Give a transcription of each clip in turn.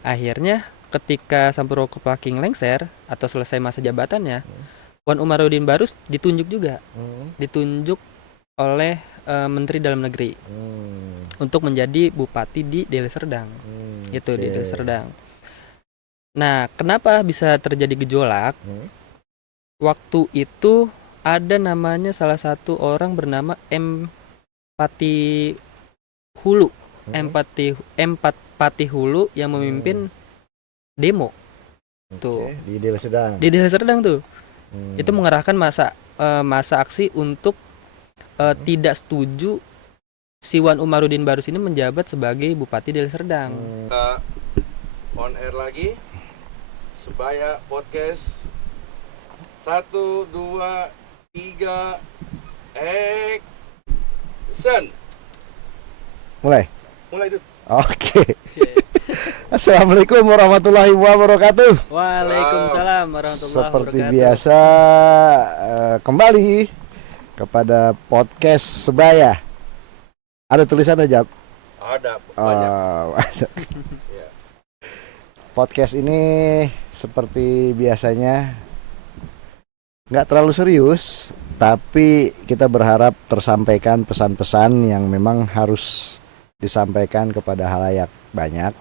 Akhirnya ketika Sampurokupaking lengser atau selesai masa jabatannya, Wan Umaruddin Barus ditunjuk juga, ditunjuk oleh Menteri Dalam Negeri untuk menjadi bupati di Deli Serdang. Itu di Deli Serdang. Nah, kenapa bisa terjadi gejolak? Waktu itu ada namanya salah satu orang bernama Empati Hulu. Empati Hulu yang memimpin demo. Tuh. Di Deli Serdang. Di Deli Serdang tuh. Itu mengerahkan masa aksi untuk tidak setuju si Wan Umaruddin Barus ini menjabat sebagai Bupati Deli Serdang. On air lagi Sebaya Podcast 1, 2, 3 Action. Mulai Mulai tuh. Oke. Assalamualaikum warahmatullahi wabarakatuh. Waalaikumsalam warahmatullahi Seperti wabarakatuh. biasa kembali kepada podcast Sebaya. Ada tulisan aja. Ada banyak. Ya. Podcast ini seperti biasanya nggak terlalu serius, tapi kita berharap tersampaikan pesan-pesan yang memang harus disampaikan kepada halayak banyak.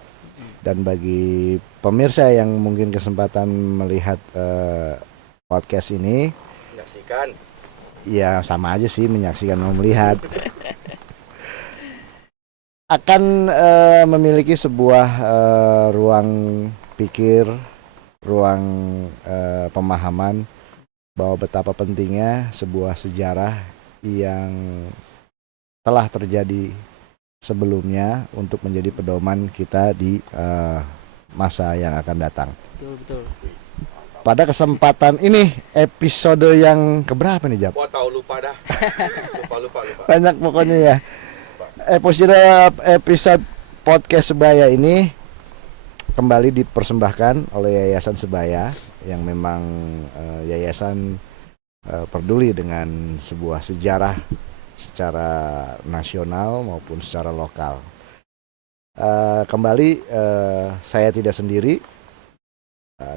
Dan bagi pemirsa yang mungkin kesempatan melihat podcast ini, Menyaksikan. ya sama aja sih menyaksikan mau melihat. Akan memiliki sebuah ruang pikir, ruang pemahaman bahwa betapa pentingnya sebuah sejarah yang telah terjadi sebelumnya untuk menjadi pedoman kita di masa yang akan datang. Betul. Pada kesempatan ini episode yang keberapa nih Jap? Gua tahu lupa dah. lupa. Banyak pokoknya ya. Episode podcast Sebaya ini kembali dipersembahkan oleh Yayasan Sebaya yang memang yayasan peduli dengan sebuah sejarah secara nasional maupun secara lokal. Kembali saya tidak sendiri,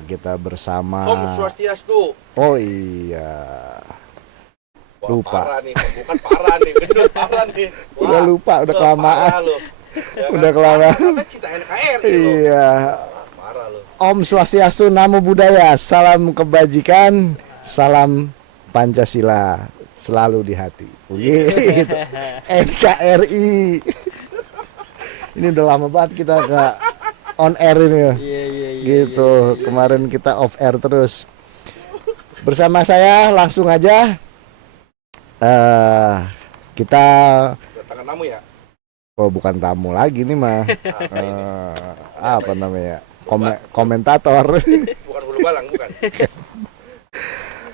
kita bersama. Om Swastiastu. Oh iya. Wah, Lupa. Parah nih, bukan parah nih, bener parah nih. Wah, Udah lupa, udah kelamaan. Parah lu. Ya Udah kelamaan. Kita cita NKRI lu. Iya. Parah lu. Om Swastiastu, Namo Buddhaya, salam kebajikan, salam Pancasila selalu di hati. Gitu. NKRI. Ini udah lama banget kita nggak on air ini ya. Iya. Gitu. Kemarin kita off air terus. Bersama saya langsung aja kita. Tangan tamu ya? Oh bukan tamu lagi nih mah. Apa namanya? Komentator. Bukan hulu balang, bukan.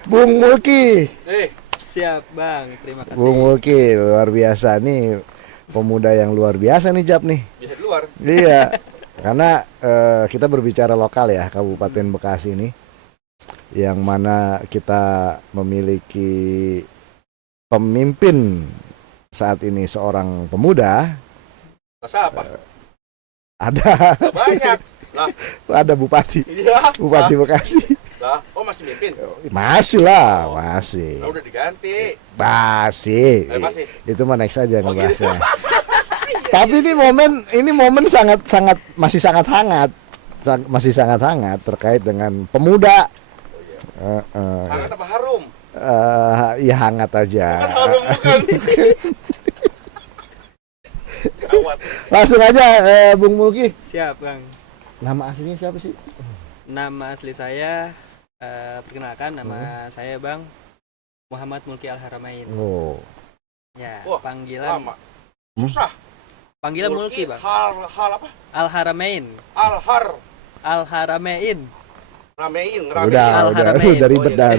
Bung Mulki. Siap Bang, terima kasih. Bung Mulki luar biasa nih, pemuda yang luar biasa nih Jap nih. Bisa di luar. Iya, karena kita berbicara lokal ya, Kabupaten Bekasi ini, yang mana kita memiliki pemimpin saat ini seorang pemuda. Masa apa? Ada, Banyak. Lah, ada Bupati iya. Bekasi. Lah, oh masih mimpin. Masih lah, masih. Nah, udah diganti. Masih. Masih. Itu mah next aja ngebahasnya. Gitu. Tapi ini momen sangat masih sangat hangat. Masih sangat hangat terkait dengan pemuda. Hangat apa harum? Ya hangat aja. Bukan harum, bukan. Gawat. Langsung aja Bung Mulki. Siap Bang. Nama aslinya siapa sih? Nama asli saya perkenalkan nama saya Bang Muhammad Mulki Al-Haramain. Oh. Ya, Wah, panggilan Lama. Susah. panggilan Mulki Bang. Hal apa? Al-Haramain. Al-Haramain. Ramein. Udah ribet dah.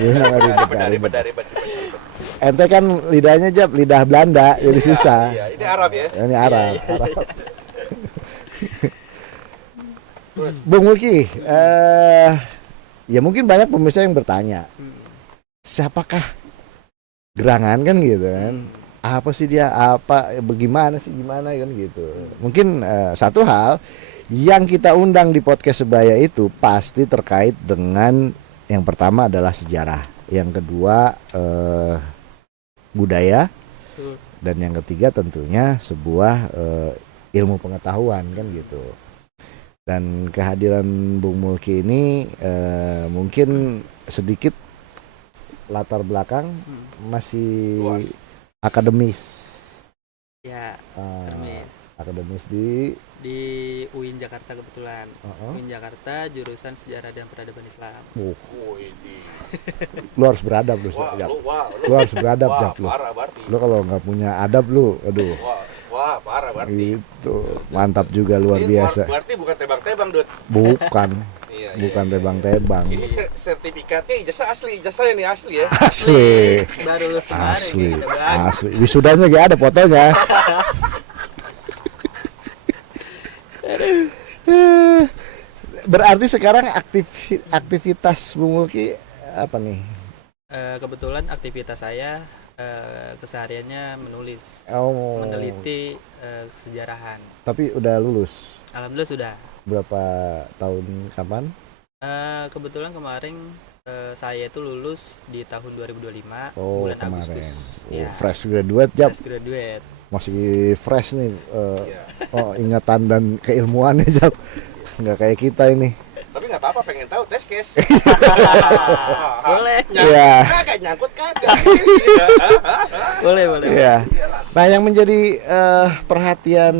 Ribet. Ente kan lidahnya Jap, lidah Belanda, jadi susah. Iya, ini Arab ya. Ini Arab. Bung Mulki, ya mungkin banyak pemirsa yang bertanya, siapakah Gerangan kan gitu kan? Apa sih dia? Apa? Bagaimana sih? Gimana kan gitu? Mungkin satu hal Yang kita undang di podcast Sebaya itu pasti terkait dengan yang pertama adalah sejarah, yang kedua budaya, Betul. dan yang ketiga tentunya sebuah ilmu pengetahuan kan gitu. Dan kehadiran Bung Mulki ini mungkin sedikit latar belakang masih Luas. akademis. Ya, Eh, Hermes. akademis di Di UIN Jakarta kebetulan. UIN Jakarta jurusan Sejarah dan Peradaban Islam. Oh, ini. lu harus beradab lu, Wah, Jap. lu Lu harus beradab, wah, Jap, lu. parah berarti. Lu kalau nggak punya adab lu, aduh. Wah, parah berarti. Itu mantap juga, luar Ini biasa. Berarti bukan tebang-tebang, Dut. Bukan, Iya, bukan iya. tebang-tebang. Ini sertifikatnya ijazah asli, ijazahnya nih asli ya. Asli, Baru lulus kemarin asli, kita bilang. asli. Wisudanya gak ada fotonya. Berarti sekarang aktivitas Bung Mulki apa nih? Kebetulan aktivitas saya kesehariannya menulis, Oh, meneliti kesejarahan. tapi udah lulus. Alhamdulillah sudah. Berapa tahun kapan? Kebetulan kemarin saya itu lulus di tahun 2025 Oh, bulan kemarin. Agustus. Oh, Ya, fresh graduate, Jap. fresh graduate. Masih fresh nih. Iya. Oh, ingatan dan keilmuannya, Jap. Nggak kayak kita ini. Tapi nggak apa-apa, pengen tahu tes case. Boleh, Nyangkut Iya. kagak, nyangkut kagak. Iya. boleh, boleh. Iya. Nah, yang menjadi perhatian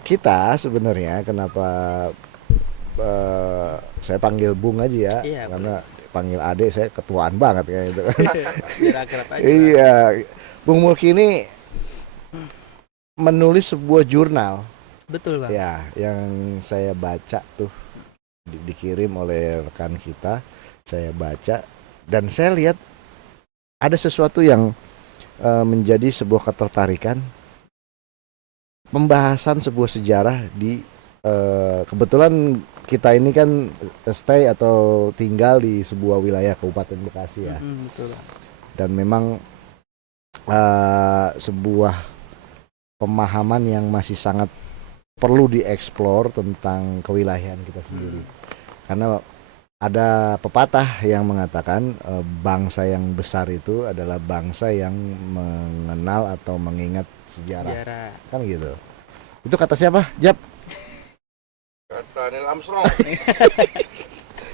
kita sebenarnya kenapa saya panggil Bung aja ya, Iya, karena panggil Ade saya ketuaan banget kayak gitu kan. Biar akrab aja. Iya, Bung Mulki ini menulis sebuah jurnal Betul, Bang. ya, yang saya baca tuh dikirim oleh rekan kita, saya baca dan saya lihat ada sesuatu yang menjadi sebuah ketertarikan, pembahasan sebuah sejarah di kebetulan kita ini kan stay atau tinggal di sebuah wilayah Kabupaten Bekasi ya, Betul, Bang. dan memang sebuah pemahaman yang masih sangat perlu dieksplor tentang kewilayahan kita sendiri. Karena ada pepatah yang mengatakan bangsa yang besar itu adalah bangsa yang mengenal atau mengingat sejarah. Sejarah. Kan gitu. Itu kata siapa? Jap. Kata Neil Armstrong.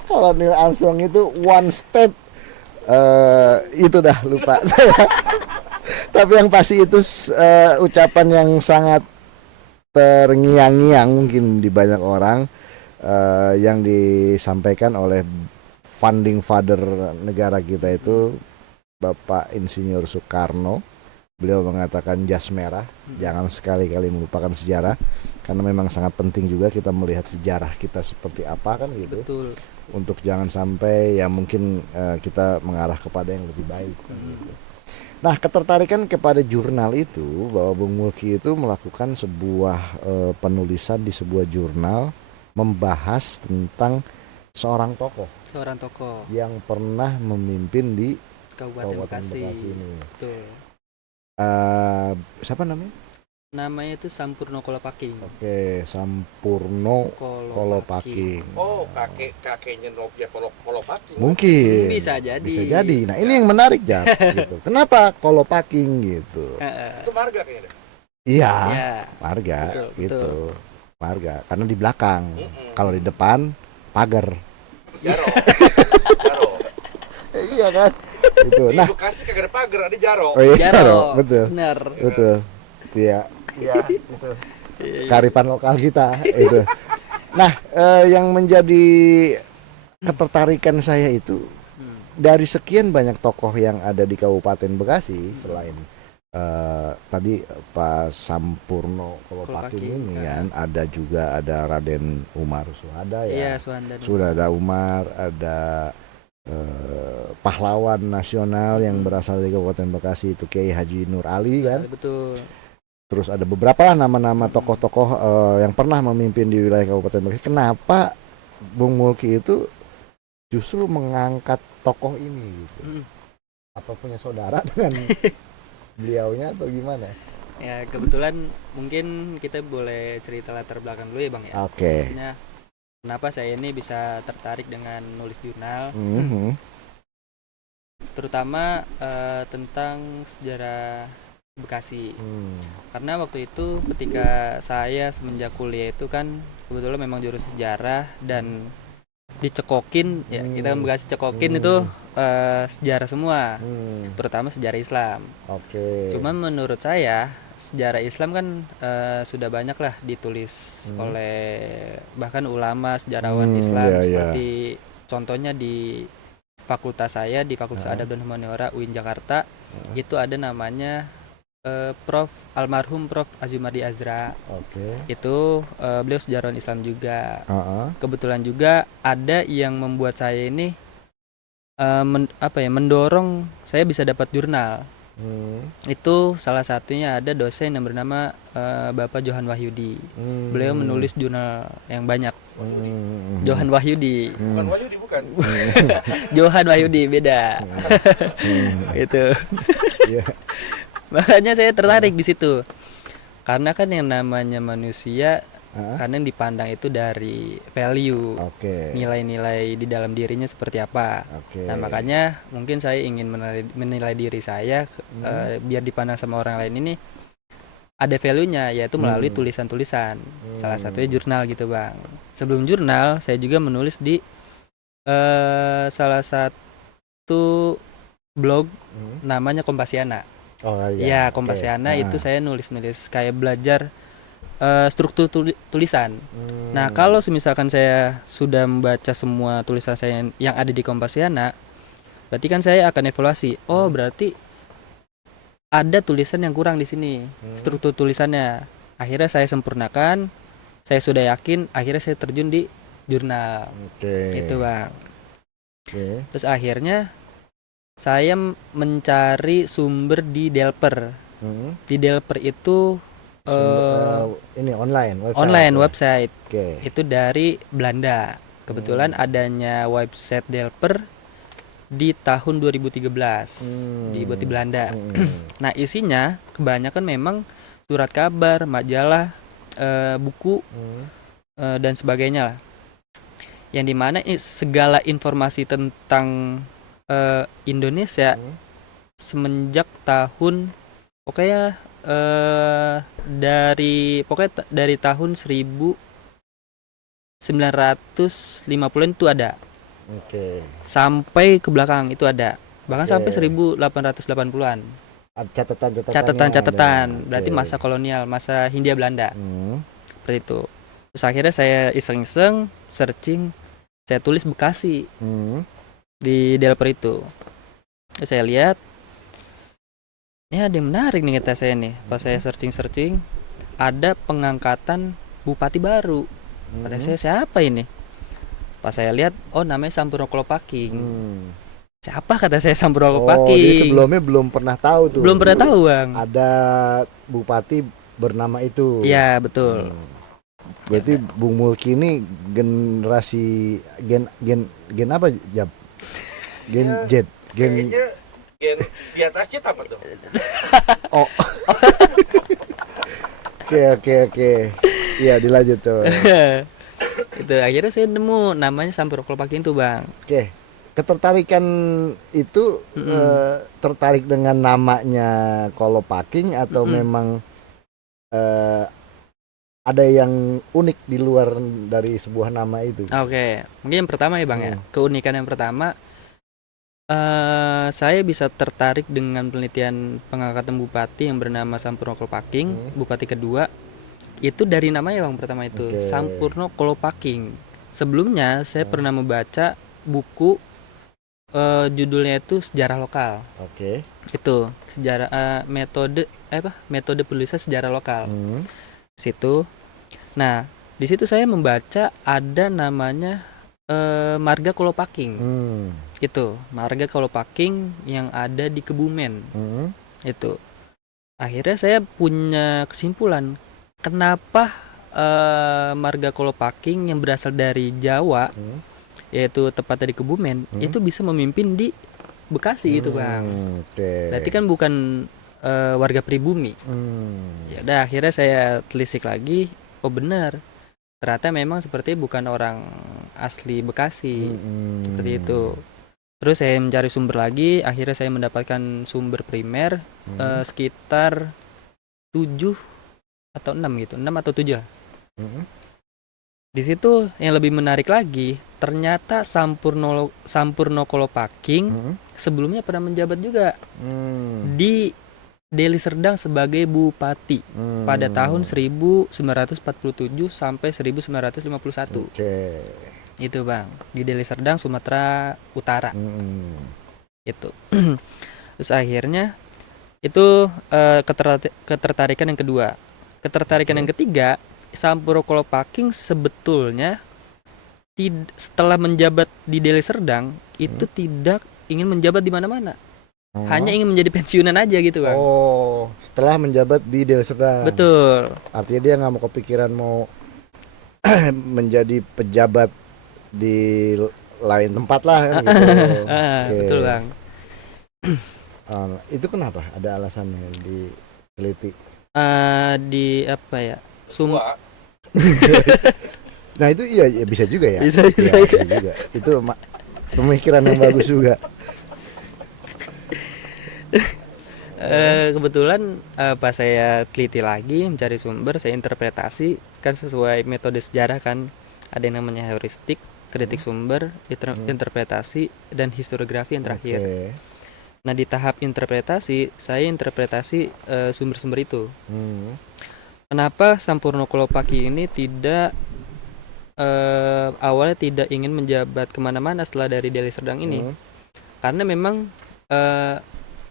Kalau Neil Armstrong itu one step itu dah lupa saya. Tapi yang pasti itu ucapan yang sangat terngiang-ngiang mungkin di banyak orang, yang disampaikan oleh founding father negara kita itu Bapak Insinyur Soekarno. Beliau mengatakan jas merah, jangan sekali-kali melupakan sejarah, karena memang sangat penting juga kita melihat sejarah kita seperti apa kan gitu. Betul. Untuk jangan sampai ya mungkin kita mengarah kepada yang lebih baik kan gitu. Nah, ketertarikan kepada jurnal itu bahwa Bung Mulki itu melakukan sebuah penulisan di sebuah jurnal membahas tentang seorang tokoh Seorang tokoh yang pernah memimpin di Kabupaten Kabupaten Bekasi. Bekasi ini. Betul. Siapa namanya? Namanya itu Sampurno Kolopaking. Oke, Sampurno Kolopaking. Oh, kakeknya Novia Kolopaking. Mungkin. Bisa jadi. Bisa jadi. Nah, ini yang menarik Jar, gitu. Kenapa Kolopaking gitu? Itu marga kayaknya deh. Iya, Ya, marga betul, gitu. betul. Marga karena di belakang. Kalau di depan pagar. Jaro. Jaro. Iya kan? Gitu. Di Nah, Bekasi kagak ada pagar, ada Jaro. oh iya, Jaro. Jaro, betul. Benar. Betul. Iya, iya, itu. Kearifan lokal kita itu. Nah, yang menjadi ketertarikan saya itu dari sekian banyak tokoh yang ada di Kabupaten Bekasi selain tadi Pak Sampurno Kolopaking Kolopaking, ini kan ada Raden Umar Suhada Iya, ya. Suhanda. Sudah ada Umar, ada pahlawan nasional yang berasal dari Kabupaten Bekasi itu Kiai Haji Nur Ali kan. Betul. Terus ada beberapa lah nama-nama tokoh-tokoh yang pernah memimpin di wilayah Kabupaten Bekasi. Kenapa Bung Mulki itu justru mengangkat tokoh ini gitu? Apa punya saudara dengan beliaunya atau gimana? Ya kebetulan mungkin kita boleh cerita latar belakang dulu ya Bang ya. Oke. Maksudnya kenapa saya ini bisa tertarik dengan nulis jurnal, Mhm. terutama tentang sejarah Bekasi. Karena waktu itu ketika saya semenjak kuliah itu kan kebetulan memang jurusan sejarah dan dicekokin ya kita kan Bekasi cekokin itu sejarah semua, terutama sejarah Islam. Oke. Cuman menurut saya sejarah Islam kan sudah banyak lah ditulis oleh bahkan ulama sejarawan Islam iya, iya. seperti contohnya di fakultas saya di Fakultas Adab dan Humaniora UIN Jakarta itu ada namanya Prof almarhum Prof Azumardi Azra. Oke. Itu beliau sejarawan Islam juga. Heeh. Kebetulan juga ada yang membuat saya ini mendorong saya bisa dapat jurnal. Itu salah satunya ada dosen yang bernama Bapak Johan Wahyudi. Beliau menulis jurnal yang banyak. Johan Wahyudi. Bukan Wahyudi, bukan. Johan Wahyudi beda. Itu. Iya. Makanya saya tertarik di situ. Karena kan yang namanya manusia karena yang dipandang itu dari value, Oke. nilai-nilai di dalam dirinya seperti apa. Oke. Nah makanya mungkin saya ingin menilai diri saya biar dipandang sama orang lain ini ada value-nya, yaitu melalui tulisan-tulisan. Salah satunya jurnal gitu Bang. Sebelum jurnal saya juga menulis di salah satu blog namanya Kompasiana. Oh Ya iya. Kompasiana itu saya nulis-nulis kayak belajar struktur tulisan. Nah kalau misalkan saya sudah membaca semua tulisan saya yang ada di Kompasiana, berarti kan saya akan evaluasi. Oh berarti ada tulisan yang kurang di sini, struktur tulisannya. Akhirnya saya sempurnakan. Saya sudah yakin. Akhirnya saya terjun di jurnal. Oke. Itu Bang. Oke. Terus akhirnya saya mencari sumber di Delper. Di Delper itu Ini online website. online website. Oke. Itu dari Belanda. Kebetulan adanya website Delper di tahun 2013 dibuat di Belanda. Nah isinya kebanyakan memang surat kabar, majalah, buku dan sebagainya lah. Yang dimana segala informasi tentang Indonesia semenjak tahun pokoknya dari tahun 1950-an itu ada. Oke. Sampai ke belakang itu ada. Bahkan Oke. sampai 1880-an. Catatan-catatan. Berarti masa kolonial, masa Hindia Belanda. Seperti itu. Terus akhirnya saya iseng-iseng searching, saya tulis Bekasi di Delper itu. Terus saya lihat ini ada yang menarik nih kata saya nih. Pas saya searching ada pengangkatan bupati baru. Kata saya siapa ini? Pas saya lihat oh namanya Sampurno Kolopaking. Siapa kata saya Sampurno Kolopaking? Jadi sebelumnya belum pernah tahu tuh. Belum pernah tahu Bang. Ada bupati bernama itu. Iya betul. Berarti Bung Mulki ini generasi gen apa Jab? Gen Z. Kayaknya gen di atas jet apa tuh? Oh. Oke. Iya dilanjut coba. Itu akhirnya saya nemu namanya Sampurno Kolopaking tuh Bang. Oke. Ketertarikan itu tertarik dengan namanya Kolopaking atau memang ada yang unik di luar dari sebuah nama itu? Oke. Mungkin yang pertama ya Bang ya. Keunikan yang pertama saya bisa tertarik dengan penelitian pengangkatan bupati yang bernama Sampurno Kolopaking. Bupati kedua itu dari namanya Bang pertama itu Sampurno Kolopaking. Sebelumnya saya pernah membaca buku judulnya itu Sejarah Lokal. Oke. Itu sejarah metode penulisan sejarah lokal. Situ. Nah, di situ saya membaca ada namanya Marga Kolopaking. Itu Marga Kolopaking yang ada di Kebumen. Itu. Akhirnya saya punya kesimpulan kenapa Marga Kolopaking yang berasal dari Jawa, yaitu tepatnya di Kebumen, itu bisa memimpin di Bekasi itu Bang. Berarti kan bukan warga pribumi. Ya udah, akhirnya saya telisik lagi, oh benar, ternyata memang seperti bukan orang asli Bekasi. Seperti itu. Terus saya mencari sumber lagi, akhirnya saya mendapatkan sumber primer sekitar 7 atau 6 gitu, 6 atau 7 lah. Di situ yang lebih menarik lagi, ternyata Sampurno Kolopaking sebelumnya pernah menjabat juga di Deli Serdang sebagai bupati pada tahun 1947 sampai 1951. Itu Bang, di Deli Serdang, Sumatera Utara. Itu. Terus akhirnya itu ketertarikan yang kedua. Ketertarikan yang ketiga, Sampurno Kolopaking sebetulnya setelah menjabat di Deli Serdang itu tidak ingin menjabat di mana-mana. Hanya ingin menjadi pensiunan aja gitu Bang. Oh, setelah menjabat di Deli Serdang. Betul. Artinya dia nggak mau kepikiran mau menjadi pejabat di lain tempat lah kan gitu. Betul Bang. Itu kenapa? Ada alasannya yang diteliti? Di apa ya? Nah itu iya bisa juga ya. Bisa juga. Itu pemikiran yang bagus juga. Kebetulan pas saya teliti lagi mencari sumber, saya interpretasi kan sesuai metode sejarah kan, ada yang namanya heuristik, kritik sumber, interpretasi, dan historiografi yang terakhir. Nah di tahap interpretasi, saya interpretasi sumber-sumber itu. Kenapa Sampurno Kolopaking ini tidak awalnya tidak ingin menjabat kemana-mana setelah dari Deli Serdang ini? Karena memang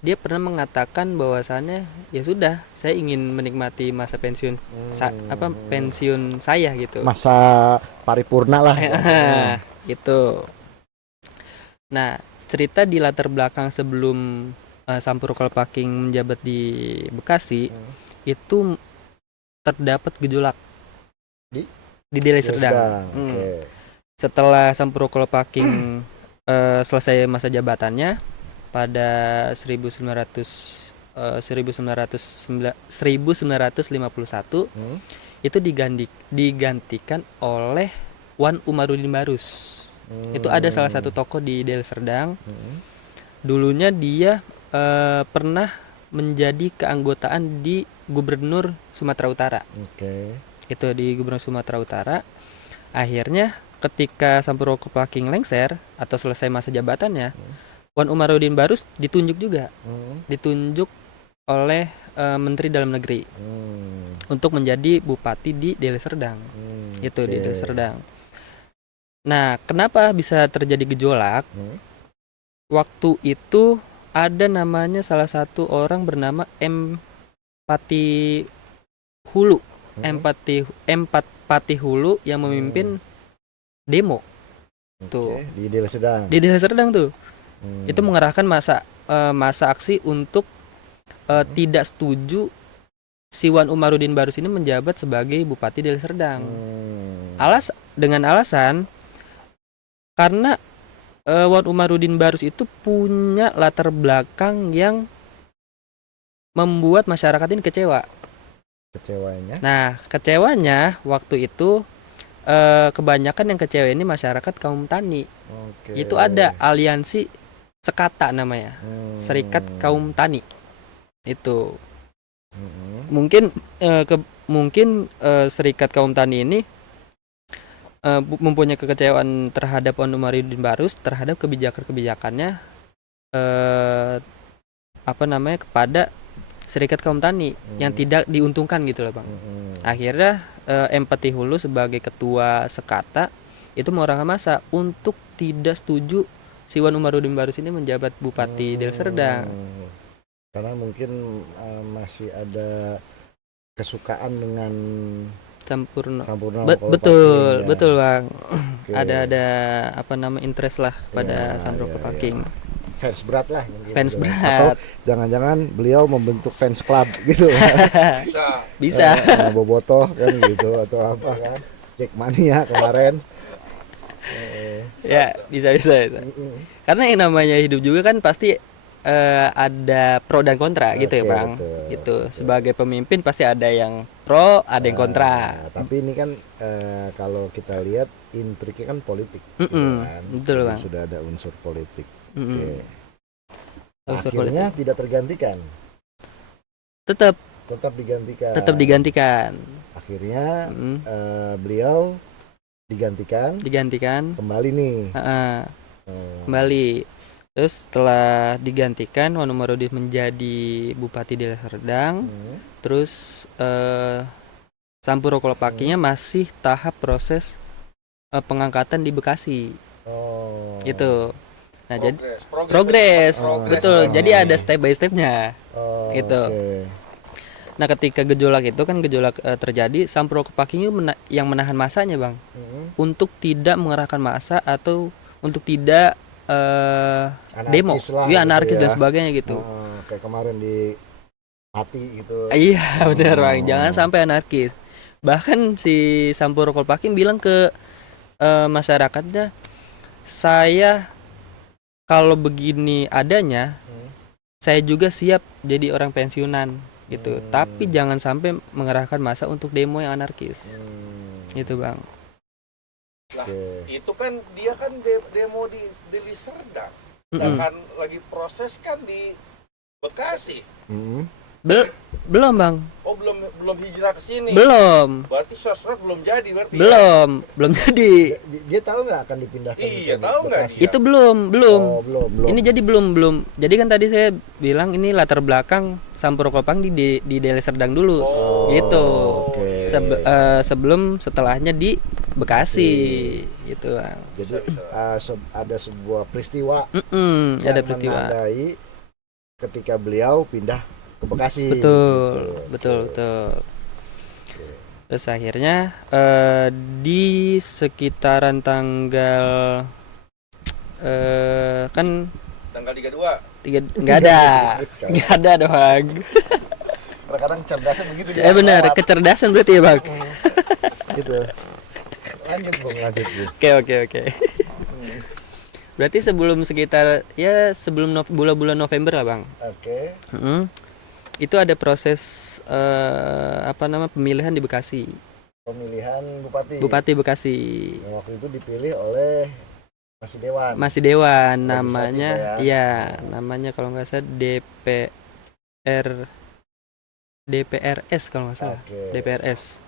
dia pernah mengatakan bahwasannya ya sudah, saya ingin menikmati masa pensiun pensiun saya gitu. Masa paripurna lah. Gitu. Nah cerita di latar belakang sebelum Sampurno Kolopaking menjabat di Bekasi itu terdapat gejolak di Deli Serdang. Setelah Sampurno Kolopaking selesai masa jabatannya pada 1951 itu digantikan oleh Wan Umarudin Barus. Itu ada salah satu tokoh di Deli Serdang. Dulunya dia pernah menjadi keanggotaan di Gubernur Sumatera Utara. Itu di Gubernur Sumatera Utara. Akhirnya ketika Sampurno Kolopaking lengser atau selesai masa jabatannya, Wan Umarudin Barus ditunjuk juga. Ditunjuk oleh Menteri Dalam Negeri untuk menjadi bupati di Deli Serdang. Itu di Deli Serdang. Nah, kenapa bisa terjadi gejolak? Waktu itu ada namanya salah satu orang bernama Patihulu. Patihulu yang memimpin demo. Tuh. Di Deli Serdang. Di Deli Serdang tuh. Itu mengerahkan masa aksi untuk tidak setuju si Wan Umarudin Barus ini menjabat sebagai Bupati Deli Serdang. Dengan alasan karena Wan Umarudin Barus itu punya latar belakang yang membuat masyarakat ini kecewa. Nah, kecewanya waktu itu kebanyakan yang kecewa ini masyarakat kaum tani. Itu ada aliansi Sekata namanya, Serikat Kaum Tani. Itu mungkin Serikat Kaum Tani ini mempunyai kekecewaan terhadap Wan Umarudin Barus terhadap kebijakannya kepada Serikat Kaum Tani yang tidak diuntungkan gitu loh Bang. Akhirnya Patihulu sebagai ketua Sekata itu mengarahkan masa untuk tidak setuju si Wan Umarudin Barus ini menjabat Bupati Deli Serdang. Karena mungkin masih ada kesukaan dengan Sampurno betul Bang. Ada interest lah pada Sampurno Kolopaking. Fans berat lah mungkin. Fans gitu. berat. Atau jangan-jangan beliau membentuk fans club gitu. Bisa. Bobotoh kan gitu atau apa kan. Jackmania kemarin. Ya bisa. Karena yang namanya hidup juga kan pasti ada pro dan kontra gitu ya Oke, Bang. betul, Gitu. betul. Sebagai pemimpin pasti ada yang pro, ada yang kontra. Tapi ini kan kalau kita lihat intriknya kan politik, gitu Mm-mm, kan. betul, Jadi Bang. sudah ada unsur politik. Mm-mm. Oke. Unsur Akhirnya politik. tidak tergantikan, Tetap tetap digantikan. digantikan. Akhirnya Mm, beliau digantikan digantikan. kembali nih. Heeh, Oh, kembali. Terus setelah digantikan Wan Umarudin menjadi Bupati Deli Serdang, terus Sampurno Kolopakinya masih tahap proses pengangkatan di Bekasi Oh. gitu. Nah, jadi Progres. betul. Oh. Jadi ada step by stepnya. Oh, Gitu. oke. Nah, ketika gejolak itu kan terjadi, Sampurno Kolopakinya yang menahan masanya, Bang, untuk tidak mengerahkan massa atau untuk tidak demo, Anarkis lah ya gitu anarkis ya. dan sebagainya gitu. Kayak kemarin di Pati gitu. Iya benar Oh. Bang, jangan sampai anarkis. Bahkan si Sampurno Kolopaking bilang ke masyarakatnya, saya kalau begini adanya, saya juga siap jadi orang pensiunan gitu. Tapi jangan sampai mengerahkan massa untuk demo yang anarkis. Gitu Bang. Lah, Oke. itu kan dia kan demo di Deli Serdang. Mm-mm. Sedangkan lagi proses kan di Bekasi. Belum Bang, Oh, belum hijrah ke sini. belum, Berarti surat belum jadi berarti. Ya? belum jadi. Dia tahu nggak akan dipindahkan? Iya, ke tahu nggak Bekasi? dia? Itu belum. Oh, belum. Ini jadi belum. Jadi kan tadi saya bilang ini latar belakang Sampurno Kolopaking di Deli Serdang dulu. Oh, Gitu. Oke. Sebelum setelahnya di Bekasi gitu Bang. Jadi ada sebuah peristiwa Ada yang peristiwa. menandai ketika beliau pindah ke Bekasi. Betul. Terus akhirnya di sekitaran tanggal kan Tanggal 32. nggak ada doang. Kadang cerdasnya begitu. dia Benar, lewat. kecerdasan berarti ya Bang. Gitu. Lanjut Bung. Oke. Berarti sebelum sekitar sebelum bulan-bulan November lah Bang. Oke. Itu ada proses pemilihan di Bekasi. Pemilihan bupati. Bupati Bekasi. Yang waktu itu dipilih oleh Masih Dewan. Masih Dewan Legislatif namanya. ya. Namanya kalau nggak salah DPRS kalau nggak salah. Oke. DPRS.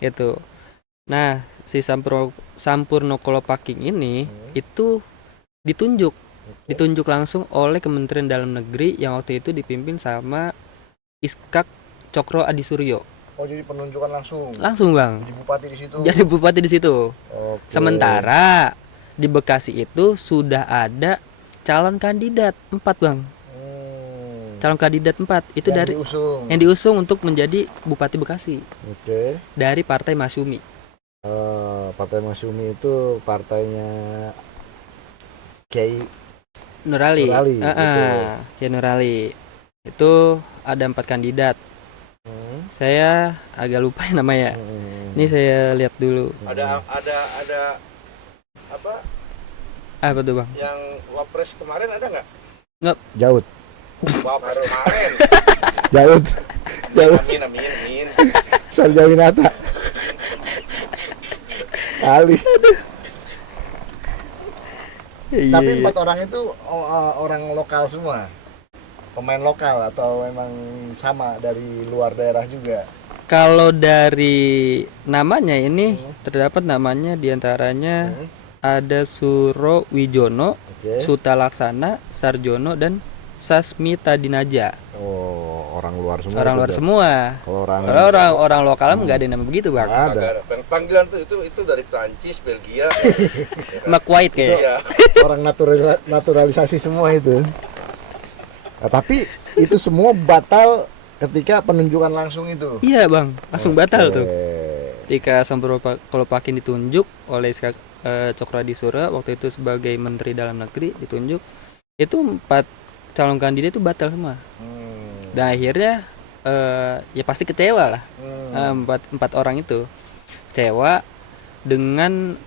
Gitu. Nah, si Sampurno Kolopaking ini itu ditunjuk langsung oleh Kementerian Dalam Negeri yang waktu itu dipimpin sama Iskak Cokro Adisuryo. Oh, jadi penunjukan Langsung Bang. Jadi bupati di situ. Jadi bupati di situ. Oke. Sementara di Bekasi itu sudah ada calon kandidat 4 Bang. Calon kandidat 4 itu yang diusung untuk menjadi Bupati Bekasi. Oke. Dari Partai Masyumi. Partai Masyumi itu partainya Kiai Nurali. betul. Kiai Nurali. Itu ada 4 kandidat. Saya agak lupa ya namanya. Ini saya lihat dulu. Ada Apa tuh Bang? yang wapres kemarin ada nggak? Jaud. Wapres kemarin. Jaud. Amin. Sarjawinata. Kali. Tapi 4 orang itu orang lokal semua. Pemain lokal atau memang sama dari luar daerah juga? Kalau dari namanya ini terdapat namanya diantaranya ada Suro Wijono, Suta Laksana, Sarjono, dan Sasmita Dinaja. Oh, orang luar semua. Orang luar semua. Kalau orang lokal nggak ada nama begitu Bang. Ada. Panggilan itu dari Prancis, Belgia. McWhite kayak. Iya. Orang naturalisasi semua itu. Nah, tapi itu semua batal ketika penunjukan langsung itu. Iya Bang, langsung batal tuh. Oke. Ketika Sampurno Kolopaking ditunjuk oleh Iskak Cokro Adisura waktu itu sebagai Menteri Dalam Negeri ditunjuk, itu 4 calon kandidat itu batal semua. Dan akhirnya ya pasti kecewa lah. Empat orang itu kecewa dengan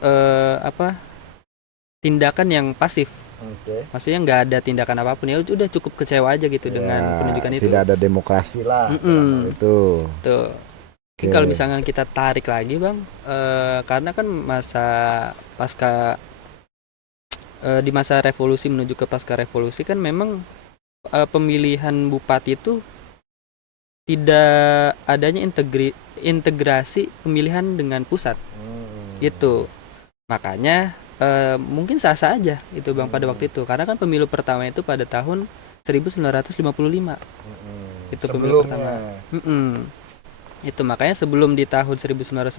tindakan yang pasif Oke. Maksudnya nggak ada tindakan apapun, ya udah cukup kecewa aja gitu dengan penunjukan itu. Tidak ada demokrasi lah dalam hal itu. Tuh. Mungkin kalau misalnya kita tarik lagi bang, karena kan masa pasca di masa revolusi menuju ke pasca revolusi kan memang pemilihan bupati itu tidak adanya integrasi pemilihan dengan pusat gitu. Makanya mungkin sah-sah aja itu bang pada waktu itu, karena kan pemilu pertama itu pada tahun 1955 itu pemilu pertama. Itu makanya sebelum di tahun 1955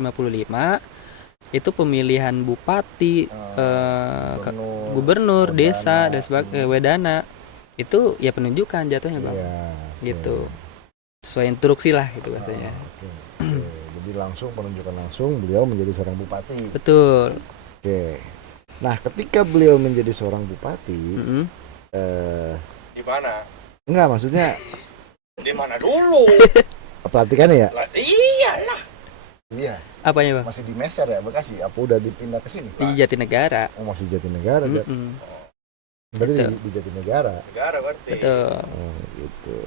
itu pemilihan bupati, gubernur, desa dan sebagainya, wedana itu ya penunjukan jatuhnya bang, gitu sesuai instruksi lah itu bahasanya. Jadi langsung penunjukan langsung beliau menjadi seorang bupati. Betul. Oke. Nah ketika beliau menjadi seorang bupati, Di mana? enggak maksudnya Di mana dulu? pelantikannya ya? Iyalah. Iya. Apanya bang? Masih di Meser ya Bekasi? Apa udah dipindah ke sini? Di Jatinegara. Oh masih Jatinegara. Berarti di Jatinegara. Negara berarti. Betul. Oh gitu.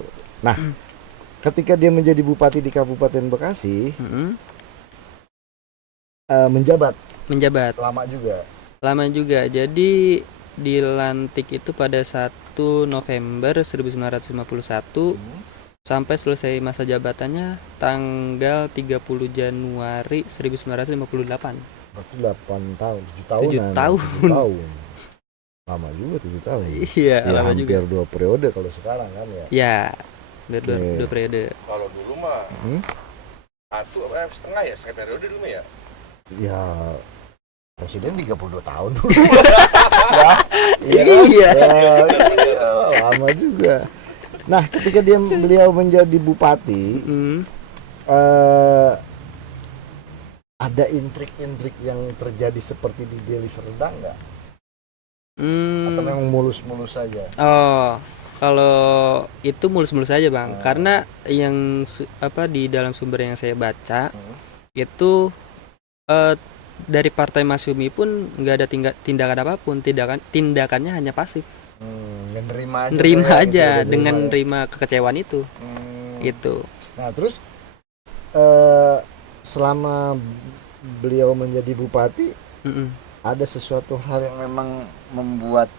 Nah ketika dia menjadi bupati di Kabupaten Bekasi, menjabat lama juga. Jadi dilantik itu pada 1 November 1951 sampai selesai masa jabatannya tanggal 30 Januari 1958. Berarti 8 tahun, 7 tahun. 7 tahun. Lama juga 7 tahun. Iya, ya, lama hampir juga. 2 periode kalau sekarang kan ya. Ya, dua periode. Kalau dulu mah 1,5 ya, setengah periode dulu ya. Ya presiden 32 tahun dulu. Iya. Lama juga. Nah, ketika beliau menjadi bupati, ada intrik-intrik yang terjadi seperti di Deli Serdang nggak? Atau memang mulus-mulus saja? Oh, kalau itu mulus-mulus saja bang, karena yang di dalam sumber yang saya baca itu dari Partai Masyumi pun nggak ada tindakan apapun, tindakannya hanya pasif. Nerima aja dengan nerima kekecewaan itu. Itu. Nah terus selama beliau menjadi bupati, ada sesuatu hal yang memang membuat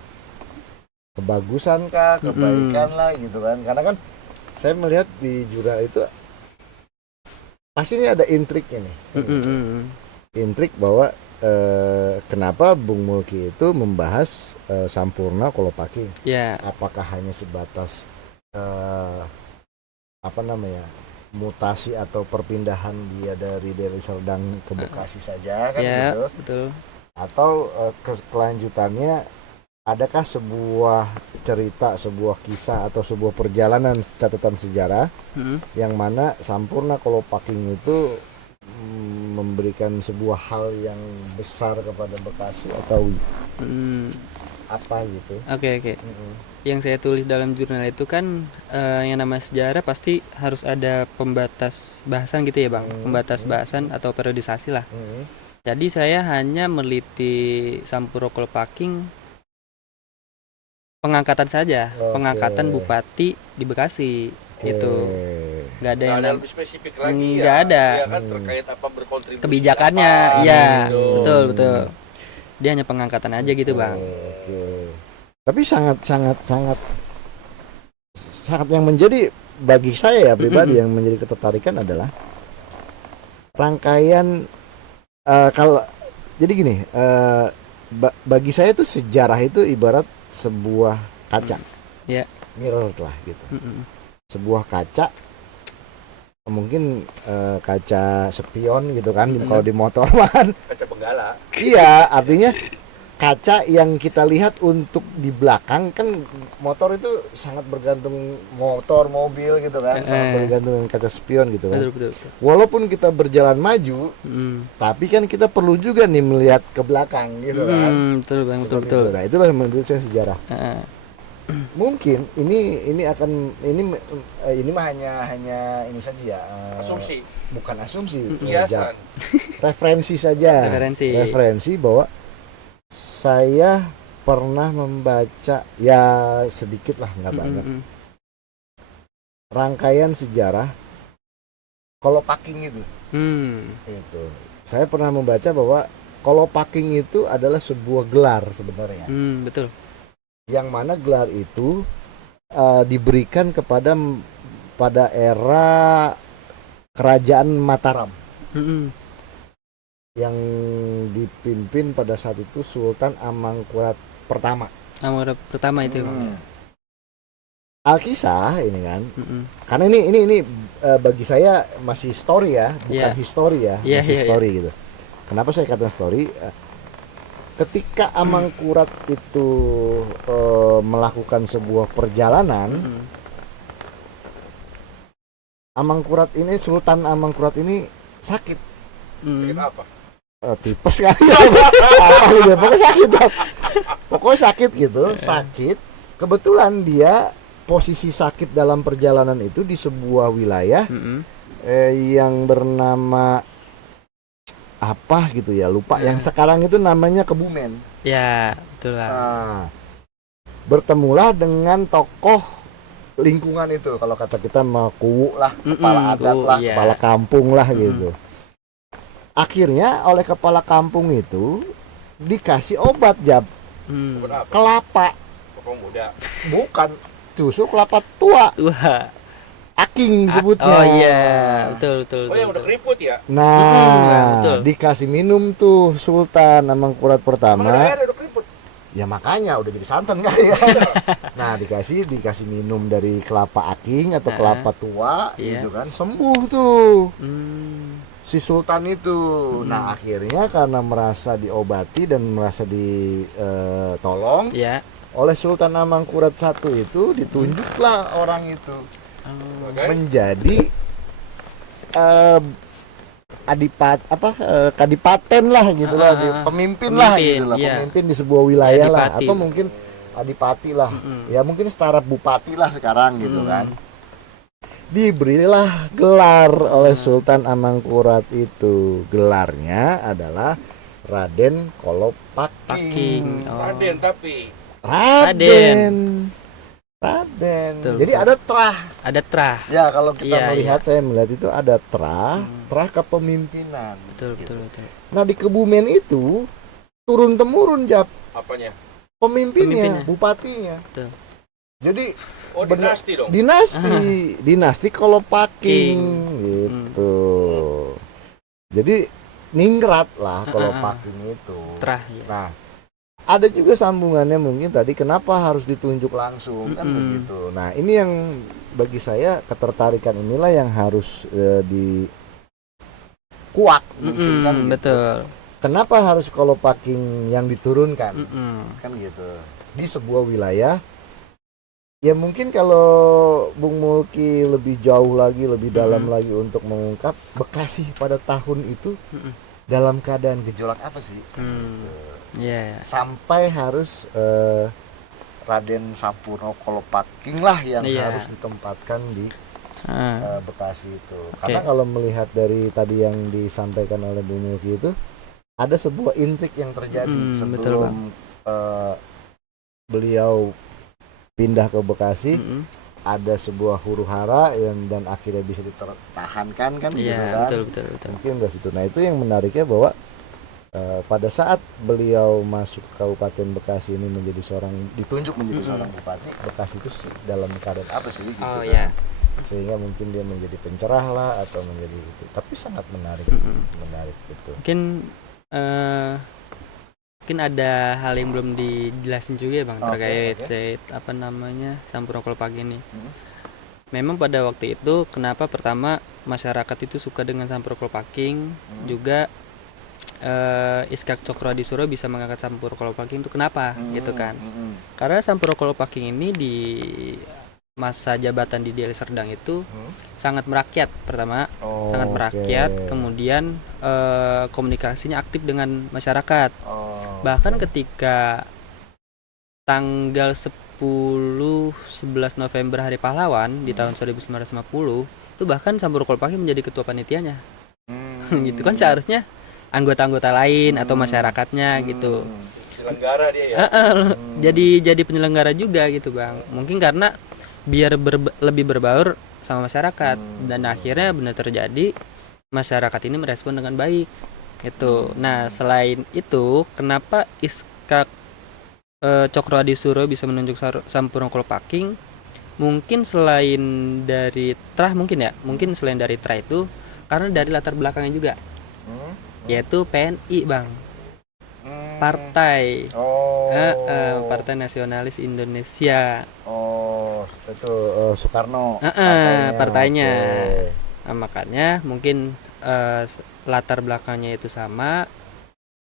kebagusan kah, kebaikan lah gitu kan? Karena kan saya melihat di Jura itu pasti ini ada intriknya nih. Intrik bahwa kenapa Bung Mulki itu membahas Sampurna Kolopaking? Ya. Apakah hanya sebatas mutasi atau perpindahan dia dari Deli Serdang ke Bekasi saja kan gitu? Betul. Atau kelanjutannya adakah sebuah cerita, sebuah kisah atau sebuah perjalanan catatan sejarah yang mana Sampurna Kolopaking itu memberikan sebuah hal yang besar kepada Bekasi atau apa gitu? Oke. Yang saya tulis dalam jurnal itu kan yang namanya sejarah pasti harus ada pembatas bahasan gitu ya bang, pembatas bahasan atau periodisasi lah. Jadi saya hanya meliti Sampurna Kolopaking pengangkatan saja, pengangkatan bupati di Bekasi gitu. Nggak ada yang lebih spesifik lagi nggak ada. Ya kan terkait apa berkontribusi Kebijakannya, apa, ya gitu. betul. Dia hanya pengangkatan aja gitu bang. Tapi sangat yang menjadi bagi saya ya pribadi yang menjadi ketertarikan adalah rangkaian kalau jadi gini, bagi saya itu sejarah itu ibarat sebuah kaca, mirror lah gitu. Sebuah kaca, mungkin kaca spion gitu kan, kalau di motor kan. Kaca benggala. Iya, artinya kaca yang kita lihat untuk di belakang kan, motor itu sangat bergantung, motor, mobil gitu kan, sangat bergantung dengan kaca spion gitu kan. Betul. Walaupun kita berjalan maju, tapi kan kita perlu juga nih melihat ke belakang gitu kan. Betul. Nah, itulah menurut saya sejarah. Mungkin ini mah hanya ini saja ya, asumsi. Bukan asumsi, Kiasan. referensi saja. Referensi bahwa saya pernah membaca ya sedikit lah, nggak banyak, rangkaian sejarah Kolopaking itu. Itu. Saya pernah membaca bahwa Kolopaking itu adalah sebuah gelar sebenarnya. Betul. Yang mana gelar itu diberikan pada era kerajaan Mataram. Yang dipimpin pada saat itu Sultan Amangkurat pertama. Amangkurat pertama itu. Alkisah ini kan, karena ini bagi saya masih story ya, bukan history ya, masih story gitu. Kenapa saya katakan story? Ketika Amangkurat itu melakukan sebuah perjalanan, Sultan Amangkurat ini sakit. Sakit apa? Tipes kali ya. Apa gitu? Pokoknya sakit gitu, sakit. Kebetulan dia posisi sakit dalam perjalanan itu di sebuah wilayah yang bernama apa gitu ya, lupa, yang sekarang itu namanya Kebumen. Ya, betul lah. Nah, bertemulah dengan tokoh lingkungan itu, kalau kata kita kuwu lah, kepala adat lah, kepala kampung lah gitu. Akhirnya oleh kepala kampung itu dikasih obat, Jab. Kelapa. Kelapa muda. Bukan, justru kelapa tua. Aking sebutnya. Oh iya, betul. Oh yang udah keriput ya? Nah, dikasih minum tuh Sultan Amangkurat pertama. Emang ada udah keriput? Ya makanya udah jadi santan kali ya. Nah, dikasih minum dari kelapa aking atau kelapa tua gitu kan, sembuh tuh. Si Sultan itu. Nah, akhirnya karena merasa diobati dan merasa ditolong oleh Sultan Amangkurat I itu, ditunjuklah orang itu menjadi kadipaten lah gitu lah, pemimpin lah gitu lah, pemimpin di sebuah wilayah lah, atau mungkin adipati lah, ya mungkin setara bupati lah sekarang gitu kan. Diberilah gelar oleh Sultan Amangkurat itu, gelarnya adalah Raden Kolopaking. Raden tapi Raden. Jadi ada trah. Ya, kalau kita melihat, saya melihat itu ada trah kepemimpinan. Betul. Nah, di Kebumen itu turun temurun, Jap. apanya? Pemimpinnya, bupatinya. Betul. Jadi Dinasti dong. Dinasti Kolopaking gitu. Jadi ningrat lah Kolopaking itu. Nah, ada juga sambungannya mungkin tadi, kenapa harus ditunjuk langsung kan begitu. Nah, ini yang bagi saya ketertarikan inilah yang harus dikuak mungkin kan gitu. Betul. Kenapa harus Kolopaking yang diturunkan kan gitu di sebuah wilayah. Ya mungkin kalau Bung Mulki lebih jauh lagi, lebih dalam lagi untuk mengungkap, Bekasi pada tahun itu dalam keadaan gejolak apa sih? Sampai harus Raden Sampurno Kolopaking lah yang harus ditempatkan di Bekasi itu. Karena kalau melihat dari tadi yang disampaikan oleh Bung Mulki itu, ada sebuah intrik yang terjadi sebelum beliau pindah ke Bekasi. Ada sebuah huru-hara dan akhirnya bisa dipertahankan kan gitu kan. Betul. Mungkin dari situ. Nah, itu yang menariknya bahwa pada saat beliau masuk ke Kabupaten Bekasi ini ditunjuk menjadi seorang bupati, Bekasi itu dalam keadaan apa sih gitu kan. Sehingga mungkin dia menjadi pencerah lah atau menjadi itu. Tapi sangat menarik gitu. Mungkin ada hal yang belum dijelasin juga ya Bang, terkait apa namanya Sampurno Kolopaking ini. Memang pada waktu itu kenapa pertama masyarakat itu suka dengan Sampurno Kolopaking, juga Iskak Cokroadisuro bisa mengangkat Sampurno Kolopaking itu kenapa gitu kan. Karena Sampurno Kolopaking ini di masa jabatan di Deli Serdang itu sangat merakyat pertama, sangat merakyat, kemudian komunikasinya aktif dengan masyarakat. Bahkan ketika tanggal 10-11 November Hari Pahlawan di tahun 1950 itu bahkan Sampurno Kolopaking menjadi ketua panitianya. Gitu kan, seharusnya anggota-anggota lain atau masyarakatnya gitu. penyelenggara dia ya. Jadi penyelenggara juga gitu bang. Mungkin karena biar lebih berbaur sama masyarakat dan akhirnya benar terjadi masyarakat ini merespon dengan baik itu. Nah selain itu kenapa Iskak Cokro Adisuro bisa menunjuk Sampurna Kolopaking? Mungkin selain dari Trah mungkin selain dari Trah itu karena dari latar belakangnya juga, yaitu PNI bang, partai, Partai Nasionalis Indonesia. Oh itu Soekarno partainya. Oke. Nah, makanya mungkin latar belakangnya itu sama.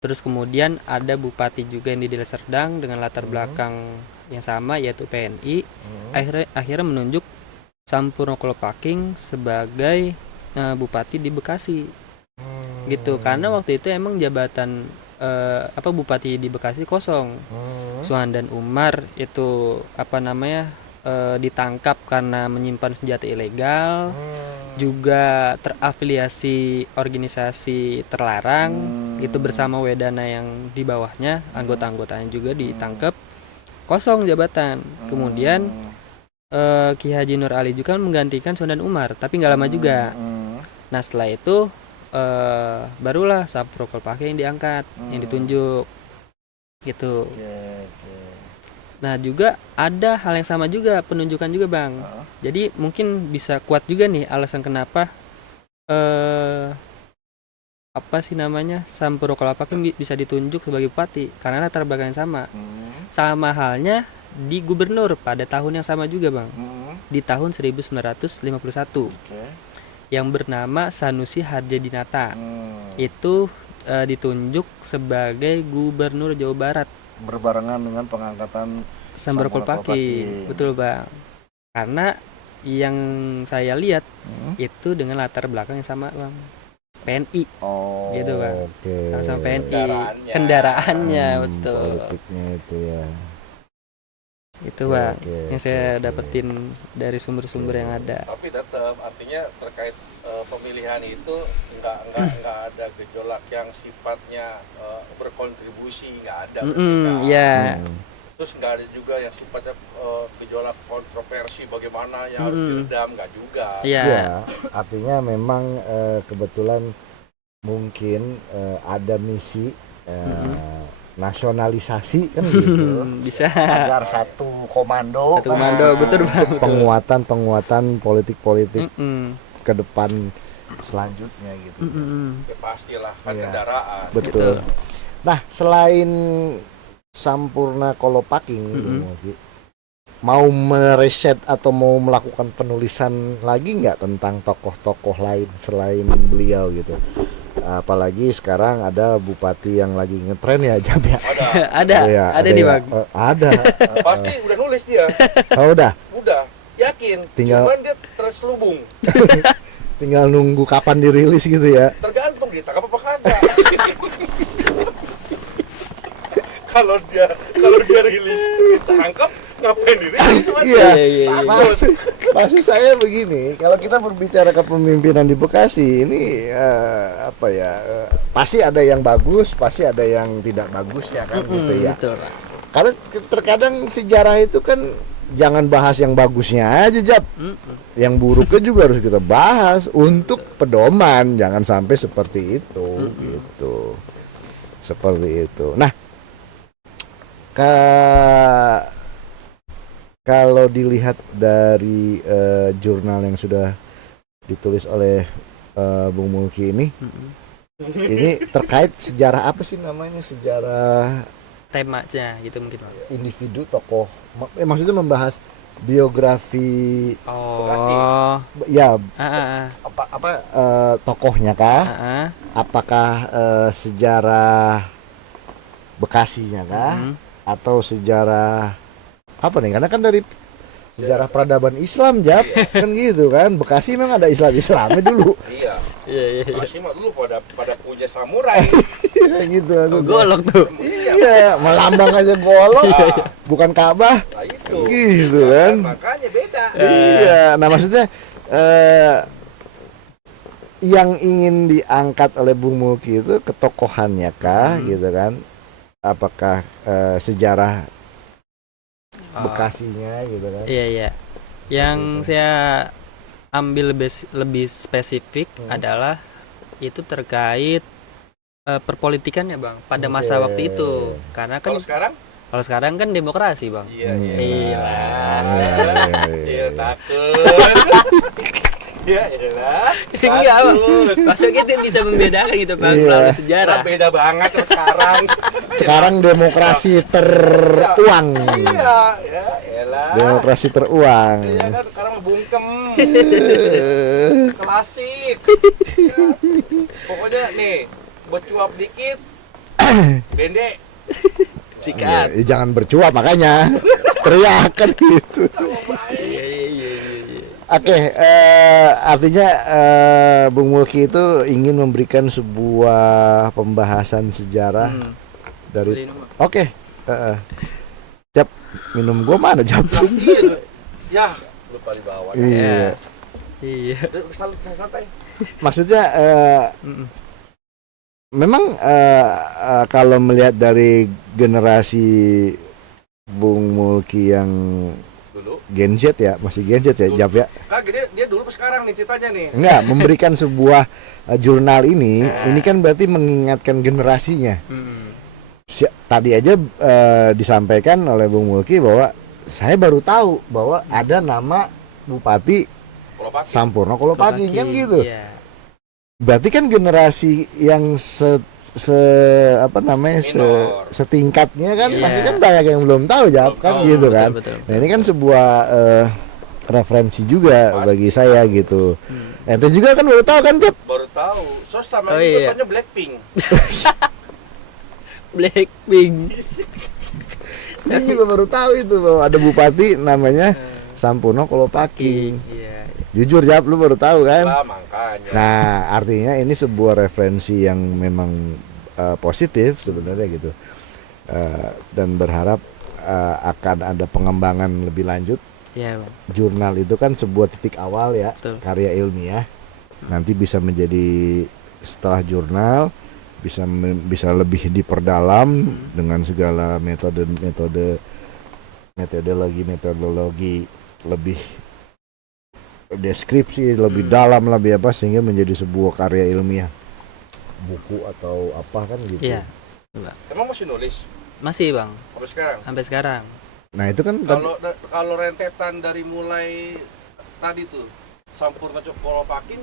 Terus kemudian ada bupati juga yang di Deli Serdang dengan latar belakang yang sama yaitu PNI. Akhirnya menunjuk Sampurna Kolopaking sebagai bupati di Bekasi. Gitu. Karena waktu itu emang jabatan bupati di Bekasi kosong. Suhandan Umar itu ditangkap karena menyimpan senjata ilegal. Juga terafiliasi organisasi terlarang itu bersama Wedana yang di bawahnya, anggota-anggotanya juga ditangkap, kosong jabatan. Kemudian Ki Haji Nur Ali juga menggantikan Suhandan Umar, tapi nggak lama juga. Nah setelah itu barulah Sampurna Kolopaking yang diangkat, yang ditunjuk gitu. Nah juga ada hal yang sama juga penunjukan juga bang. Jadi mungkin bisa kuat juga nih alasan kenapa Sampurna Kolopaking bisa ditunjuk sebagai bupati karena latar belakang yang sama. Sama halnya di gubernur pada tahun yang sama juga bang. Di tahun 1951 yang bernama Sanusi Harjadinata itu ditunjuk sebagai gubernur Jawa Barat berbarengan dengan pengangkatan Sampurna Kolopaking. Betul bang. Karena yang saya lihat itu dengan latar belakang yang sama bang, PNI. Gitu bang. Sama-sama PNI. Kendaraannya betul. Politiknya itu ya. Itu bang yang saya dapetin dari sumber-sumber yang ada. Tapi tetap artinya terkait pemilihan itu nggak ada gejolak yang sifatnya berkontribusi, nggak ada. Iya. Terus nggak ada juga yang sifatnya gejolak kontroversi bagaimana yang harus diredam, nggak juga. Iya. Artinya memang kebetulan mungkin ada misi nasionalisasi kan gitu. Bisa. Agar satu komando betul bang. Penguatan politik ke depan selanjutnya gitu. Ya pastilah kan kendaraan. Betul. Nah selain Sampurna Kolopaking, mau mereset atau mau melakukan penulisan lagi nggak tentang tokoh-tokoh lain selain beliau gitu? Apalagi sekarang ada bupati yang lagi ngetren ya Jam ya. Ada nih bang. Ada. Pasti udah nulis dia. Udah. Yakin. Cuman dia terselubung. Tinggal nunggu kapan dirilis gitu ya. Tergantung ditangkap apa kagak. Kalau dia rilis ditangkap ngapain dirilis? Iya. Maksud saya begini, kalau kita berbicara kepemimpinan di Bekasi ini pasti ada yang bagus, pasti ada yang tidak bagus ya kan gitu ya. Betul. Karena terkadang sejarah itu kan jangan bahas yang bagusnya aja Jap. Yang buruknya juga harus kita bahas untuk pedoman, jangan sampai seperti itu gitu. Seperti itu. Nah, kalau dilihat dari jurnal yang sudah ditulis oleh Bung Mulki ini terkait sejarah apa sih namanya, sejarah temanya gitu mungkin bang. Individu tokoh, maksudnya membahas biografi tokohnya kah? Apakah sejarah Bekasinya kah? Atau sejarah apa nih? Karena kan dari sejarah peradaban Islam Jap kan gitu kan. Bekasi memang ada Islamnya dulu. Iya. Bekasi mah dulu pada punya samurai. Gitu maksudnya. Golok tuh. Iya, melambang aja golok. Bukan Ka'bah. Nah, itu. Gitu kan. Makanya beda. Iya, nah maksudnya yang ingin diangkat oleh Bung Mulki itu ketokohannya kah gitu kan, apakah sejarah Oh, Bekasinya gitu kan. iya iya. Yang saya ambil lebih spesifik adalah itu terkait perpolitikan ya bang pada masa Oke. waktu itu, karena kan Kalau sekarang? kalau sekarang kan demokrasi bang. Iya, iya. Iya. Iya, takut. Iya, iyalah. Enggak bang, Takut. maksudnya itu bisa membedakan gitu bang Iya. melalui Lah, sejarah. beda banget sama sekarang. Sekarang demokrasi teruang. Iya, ya, elah. Demokrasi teruang. Iya kan, sekarang mah bungkem. Klasik. Ya. Pokoknya nih, buat cuap dikit. Bende. Sikat. Ya, jangan bercuap makanya teriakan gitu. Iya iya iya iya. Oke, artinya Bung Mulki itu ingin memberikan sebuah pembahasan sejarah dari. Beli nomor. Oke, Jap, minum gua mana Jap? Ya, lupa dibawa. Iya. Iya. Santai. Maksudnya Mm-mm. memang kalau melihat dari generasi Bung Mulki yang Dulu. Gen Z ya, masih Gen Z ya, Jap ya. Dia dulu apa sekarang nih ceritanya nih. Enggak, memberikan sebuah jurnal ini kan berarti mengingatkan generasinya. Mm-mm. Tadi aja disampaikan oleh Bung Mulki bahwa saya baru tahu bahwa ada nama Bupati Kolopaki. Sampurno Kolopaki kan gitu. Iya. Berarti kan generasi yang apa namanya Minor. setingkatnya kan Iya. pasti kan banyak yang belum tahu Jap kan Belum tahu, gitu kan. Betul, Nah ini kan sebuah referensi juga bagi saya gitu. Ente juga kan baru tahu kan Jap? Baru tahu. Sos sama Oh, ini iya. bapaknya Blackpink. Blackpink. Dia juga baru tahu itu bahwa ada bupati namanya Sampurno Kolopaki. Iya. Jujur Jap, lu baru tahu kan? Lah makanya. Nah, artinya ini sebuah referensi yang memang positif sebenarnya gitu. Dan berharap akan ada pengembangan lebih lanjut. Iya bang. Jurnal itu kan sebuah titik awal ya, Betul. karya ilmiah. Nanti bisa menjadi setelah jurnal bisa lebih diperdalam dengan segala metodologi lebih deskripsi lebih dalam lebih apa sehingga menjadi sebuah karya ilmiah, buku atau apa kan gitu. Iya. Emang masih nulis Masih bang, sampai sekarang? sampai sekarang. Nah itu kan Kalau rentetan dari mulai tadi tuh Sampurna Kolopaki,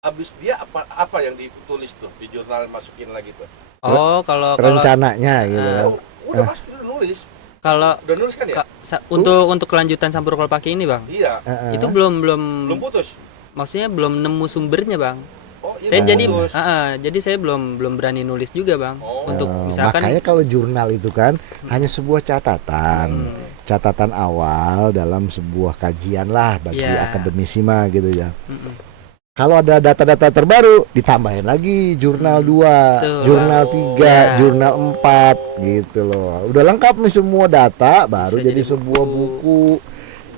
abis dia apa yang ditulis tuh di jurnal masukin lagi tuh? Oh kalau rencananya gitu kan. Udah pasti udah nulis. Kalau Udah nulis kan ya? untuk kelanjutan Sampurna Kolopaki ini bang, Iya. itu belum Belum putus. maksudnya belum nemu sumbernya bang. Oh, iya, Saya jadi putus. jadi saya belum berani nulis juga bang. Oh. Untuk misalkan Makanya kalau jurnal itu kan hanya sebuah catatan, catatan awal dalam sebuah kajian lah bagi Iya. akademisi mah gitu ya. Kalau ada data-data terbaru ditambahin lagi jurnal 2, Betul. jurnal 3, Iya. jurnal 4 gitu loh. Udah lengkap nih semua data baru Bisa jadi jadi sebuah buku.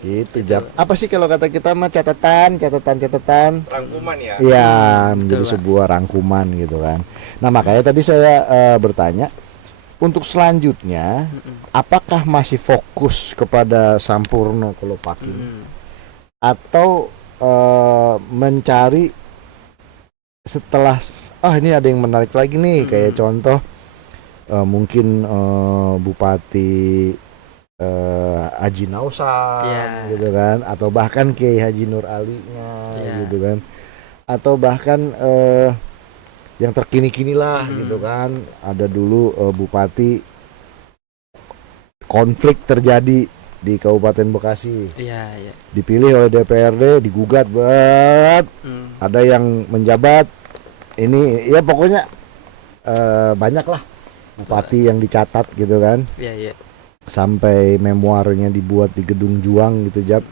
Gitu Jap. Apa sih kalau kata kita mah catatan. Rangkuman ya. Iya, menjadi Betul, sebuah rangkuman gitu kan. Nah, makanya tadi saya bertanya untuk selanjutnya apakah masih fokus kepada Sampurno Kolopaki atau mencari setelah ini ada yang menarik lagi nih kayak contoh mungkin Bupati Haji Nausan gitu kan, atau bahkan Kiai Haji Nur Ali-nya gitu kan, atau bahkan yang terkini-kini lah gitu kan. Ada dulu bupati konflik terjadi di Kabupaten Bekasi, dipilih oleh DPRD, digugat banget, ada yang menjabat ini ya pokoknya banyak lah bupati yang dicatat gitu kan. Sampai memoarnya dibuat di Gedung Juang gitu Jap,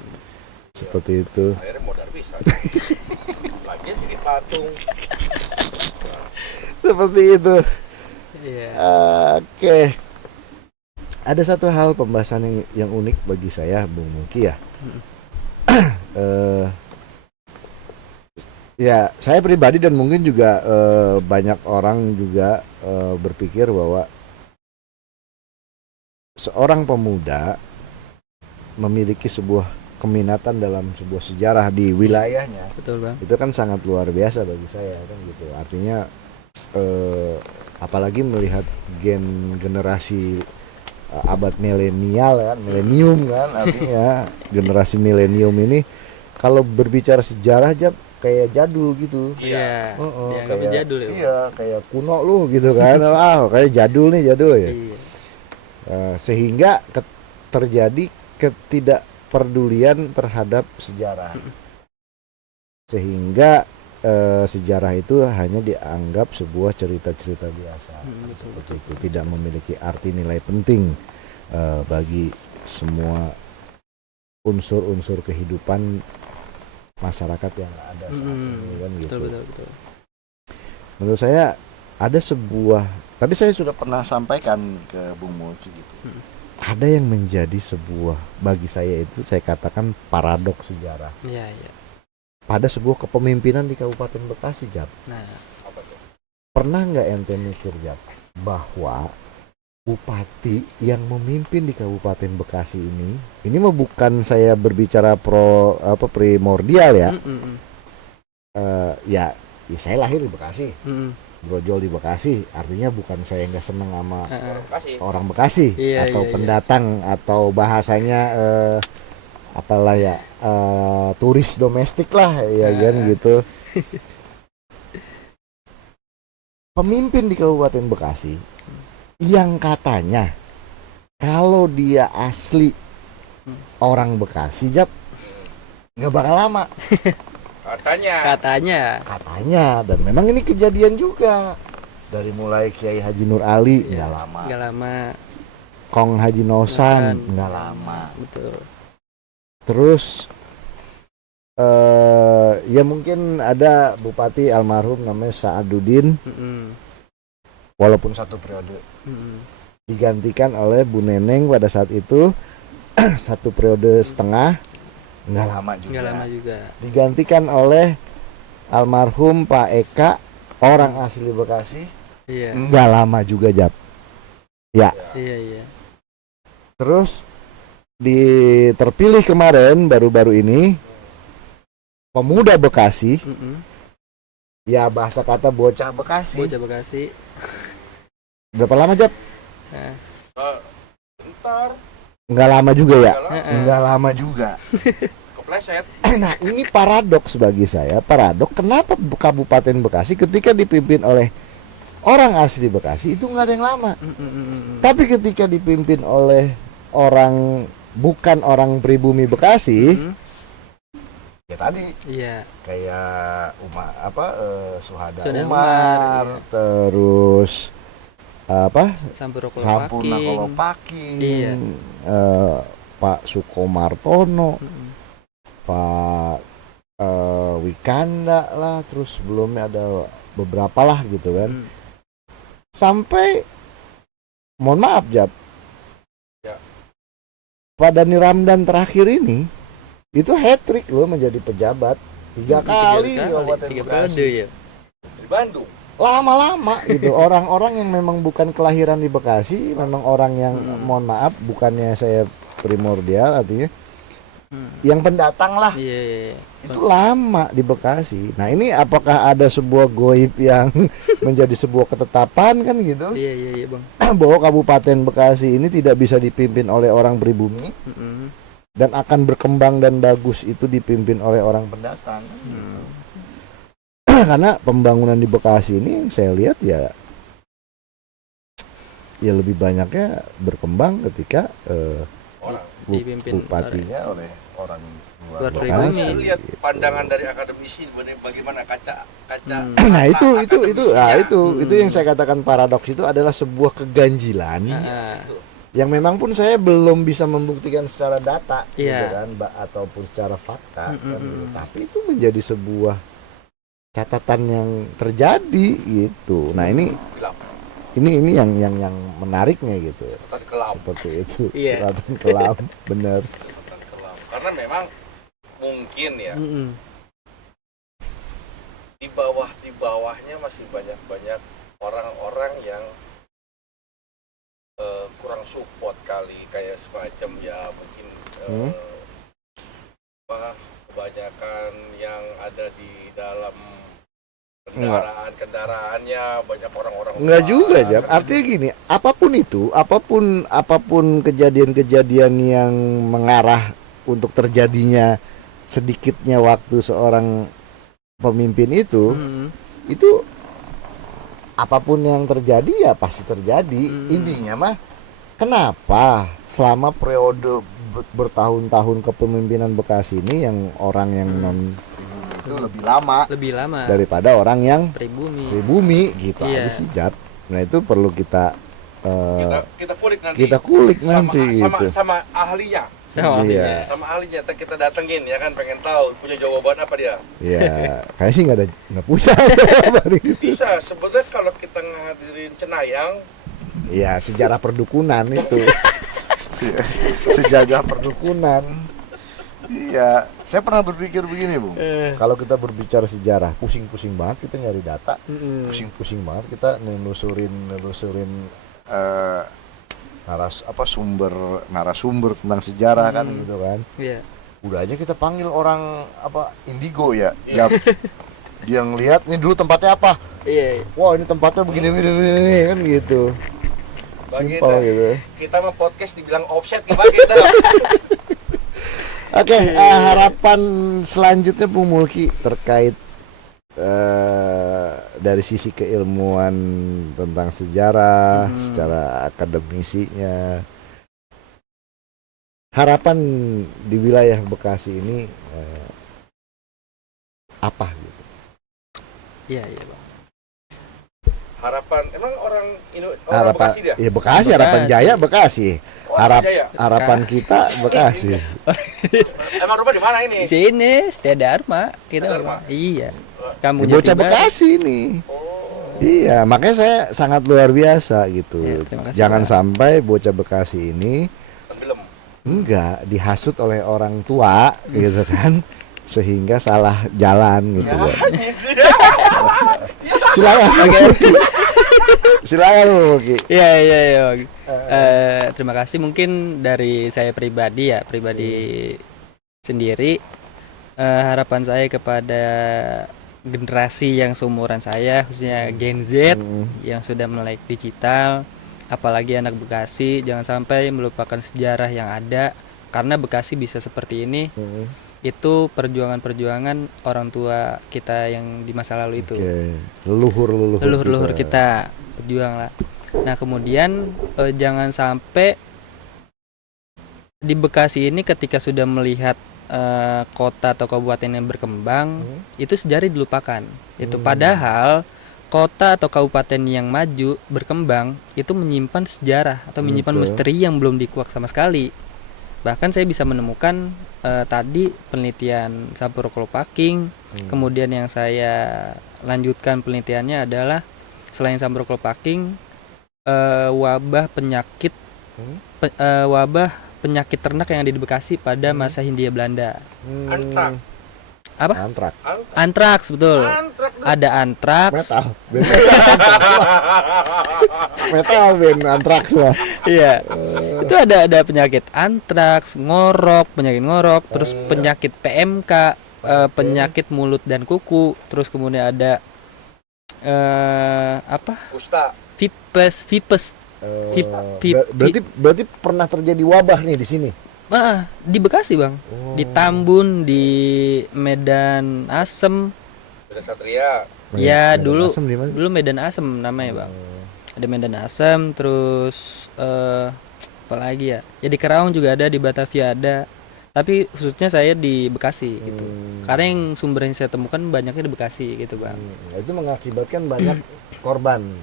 seperti itu. Akhirnya modal bisa. Lagian bikin patung. Seperti itu. Oke. Ada satu hal pembahasan yang unik bagi saya Bung Mulki ya. Ya saya pribadi dan mungkin juga banyak orang juga berpikir bahwa seorang pemuda memiliki sebuah keminatan dalam sebuah sejarah di wilayahnya, betul bang, itu kan sangat luar biasa bagi saya kan gitu. Artinya apalagi melihat generasi abad milenial kan, milenium kan, artinya generasi milenium ini kalau berbicara sejarah aja kayak jadul gitu. iya, dianggapnya kayak jadul ya bang. iya, kayak kuno lu gitu kan. Kayak jadul nih, jadul ya. Iya. Sehingga terjadi ketidakpedulian terhadap sejarah, sehingga sejarah itu hanya dianggap sebuah cerita-cerita biasa, seperti itu, tidak memiliki arti nilai penting bagi semua unsur-unsur kehidupan masyarakat yang ada saat ini kan gitu. Betul. Menurut saya ada sebuah, tadi saya sudah pernah sampaikan ke Bung Moci gitu. Ada yang menjadi sebuah, bagi saya itu saya katakan paradoks sejarah. Iya. Pada sebuah kepemimpinan di Kabupaten Bekasi, Jap. Nah, Pernah nggak ente mikir, Jap, bahwa bupati yang memimpin di Kabupaten Bekasi ini mah bukan saya berbicara primordial ya. Ya saya lahir di Bekasi. Brojol di Bekasi, artinya bukan saya nggak seneng sama orang Bekasi, atau pendatang, atau bahasanya apalah ya, turis domestik lah ya kan gitu. Pemimpin di Kabupaten Bekasi yang katanya kalau dia asli orang Bekasi, Jap, nggak bakal lama. Katanya, dan memang ini kejadian juga. Dari mulai Kiai Haji Nur Ali nggak lama. Kong Haji Nosan nggak lama. Betul. Terus ya mungkin ada bupati almarhum namanya Sa'aduddin, walaupun satu periode, digantikan oleh Bu Neneng pada saat itu satu periode setengah, nggak lama juga. Digantikan oleh almarhum Pak Eka, orang asli Bekasi, nggak lama juga, Jap. Ya. Iya. Terus terpilih kemarin baru-baru ini pemuda Bekasi, ya bahasa kata bocah Bekasi. Berapa lama, Jap? Bentar. Nggak lama juga ya? Nggak lama juga. Kepleset. Nah ini paradoks bagi saya. Paradoks kenapa Kabupaten Bekasi ketika dipimpin oleh orang asli Bekasi itu nggak ada yang lama. Tapi ketika dipimpin oleh orang bukan orang pribumi Bekasi, ya tadi, kayak Suhada Umar, terus Sampurna Kolopaking, Pak Sukomartono, Pak Wikanda lah, terus sebelumnya ada beberapa lah gitu kan. Sampai mohon maaf, Jap, Pak Dhani Ramdan terakhir ini itu hat-trick loh, menjadi pejabat 3 kali di Kabupaten Bekasi. Di Bandung. Lama-lama gitu. Orang-orang yang memang bukan kelahiran di Bekasi, memang orang yang mohon maaf, bukannya saya primordial, artinya yang pendatang lah. Itu lama di Bekasi. Nah ini apakah ada sebuah goib yang menjadi sebuah ketetapan kan gitu? Iya bang. Bahwa Kabupaten Bekasi ini tidak bisa dipimpin oleh orang pribumi, dan akan berkembang dan bagus itu dipimpin oleh orang pendatang. Gitu. Karena pembangunan di Bekasi ini yang saya lihat ya lebih banyaknya berkembang ketika bupatinya oleh orang luar Bekasi. Lihat pandangan dari akademisi bagaimana kaca. Nah itu yang saya katakan paradoks, itu adalah sebuah keganjilan yang memang pun saya belum bisa membuktikan secara data, gitu kan, ataupun secara fakta, kan, tapi itu menjadi sebuah catatan yang terjadi gitu. Nah ini yang menariknya gitu. Seperti itu. Catatan kelam, benar. Karena memang mungkin ya di bawahnya masih banyak orang-orang yang kurang support kali, kayak semacam ya mungkin kebanyakan yang ada di dalam kendaraannya banyak orang-orang enggak juga, Jam. Artinya gini, apapun kejadian-kejadian yang mengarah untuk terjadinya sedikitnya waktu seorang pemimpin itu apapun yang terjadi ya pasti terjadi. Intinya mah kenapa selama periode bertahun-tahun kepemimpinan Bekasi ini yang orang yang non itu lebih lama daripada orang yang pribumi gitu aja sih, Jat. Nah itu perlu kita kulik nanti sama ahlinya. Sama ahlinya kita datengin ya kan, pengen tahu punya jawaban apa dia. Ya kayaknya sih nggak punya jawaban itu. Bisa sebenarnya kalau kita ngehadirin Cenayang. Ya sejarah perdukunan itu. Sejarah perdukunan. Iya, saya pernah berpikir begini, Bung. Kalau kita berbicara sejarah, pusing-pusing banget kita nyari data, pusing-pusing banget kita nelusurin narasumber tentang sejarah kan gitu kan. Iya. Udah aja kita panggil orang indigo ya. Dia ngelihat ini dulu tempatnya apa. Iya. Wah, ini tempatnya begini kan gitu. Simpel gitu. Kita mau podcast dibilang offset gimana kita? Oke, harapan selanjutnya Bung Mulki terkait dari sisi keilmuan tentang sejarah secara akademisinya, harapan di wilayah Bekasi ini apa gitu? Iya Bang. Harapan emang orang Bekasi dia? Iya Bekasi, Harapan Jaya Bekasi. Harapan kita Bekasi. Emang rumah di mana ini? Di sini, Setia Dharma. Iya. Kamu bocah Bekasi ini. Iya, makanya saya sangat luar biasa gitu. Jangan sampai bocah Bekasi ini enggak dihasut oleh orang tua gitu kan, sehingga salah jalan gitu. Silakan Mulki. Iya. Terima kasih. Mungkin dari saya pribadi sendiri, harapan saya kepada generasi yang seumuran saya, khususnya Gen Z yang sudah melek digital, apalagi anak Bekasi, jangan sampai melupakan sejarah yang ada, karena Bekasi bisa seperti ini. Itu perjuangan orang tua kita yang di masa lalu itu. Leluhur kita berjuang lah. Nah kemudian jangan sampai di Bekasi ini ketika sudah melihat kota atau kabupaten yang berkembang, itu sejarah dilupakan. Itu padahal kota atau kabupaten yang maju berkembang itu menyimpan sejarah atau menyimpan misteri yang belum dikuak sama sekali. Bahkan saya bisa menemukan tadi penelitian Sampurna Kolopaking, kemudian yang saya lanjutkan penelitiannya adalah selain Sampurna Kolopaking, wabah penyakit ternak yang ada di Bekasi pada masa Hindia Belanda. Antraks, betul. Ada antraks. Metal band antraks lah. Iya. Itu ada penyakit antraks, penyakit ngorok, terus penyakit PMK, penyakit mulut dan kuku, terus kemudian ada Kusta. Vipes. Berarti pernah terjadi wabah nih di sini. Di Bekasi Bang, di Tambun, di Medan Asem. Medan Satria. Ya dulu Medan Asem namanya Bang. Ada Medan Asem, terus apa lagi ya? Ya di Karawang juga ada, di Batavia ada. Tapi khususnya saya di Bekasi gitu. Karena yang sumber yang saya temukan banyaknya di Bekasi gitu Bang. Itu mengakibatkan banyak korban.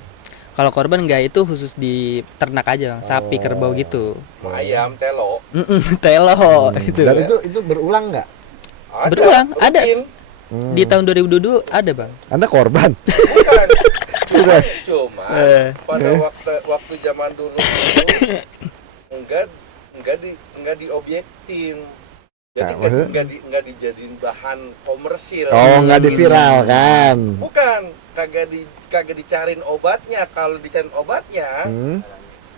Kalau korban enggak, itu khusus di ternak aja Bang. Sapi, kerbau gitu. Ayam, telo. Telo itu. Dan itu berulang enggak? Berulang, ada. Di tahun 2022 ada Bang. Anda korban? Bukan. Cuma pada waktu zaman dulu enggak diobjektin. Jadi enggak dijadiin bahan komersil. Enggak diviralkan. Bukan, kagak dicariin obatnya. Kalau dicariin obatnya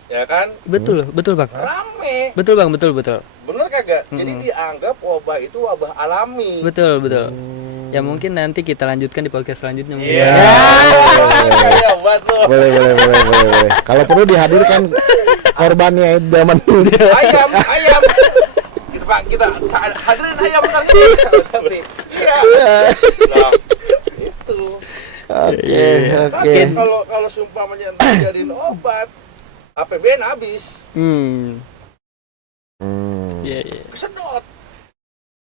ya kan? Betul Bang. Rame. Betul Bang, betul. Bener kagak? Jadi dianggap wabah itu wabah alami. Betul. Ya mungkin nanti kita lanjutkan di podcast selanjutnya mungkin. Iya. Ya, buat lo. Boleh. Kalau perlu dihadirkan korbannya zaman dulu. Ayam. Kita hadirin ayam ntar. Iya. Nah, itu. Oke. Tapi kalau sumpamanya ntar jadiin obat, APBN habis. Iya. Kesedot.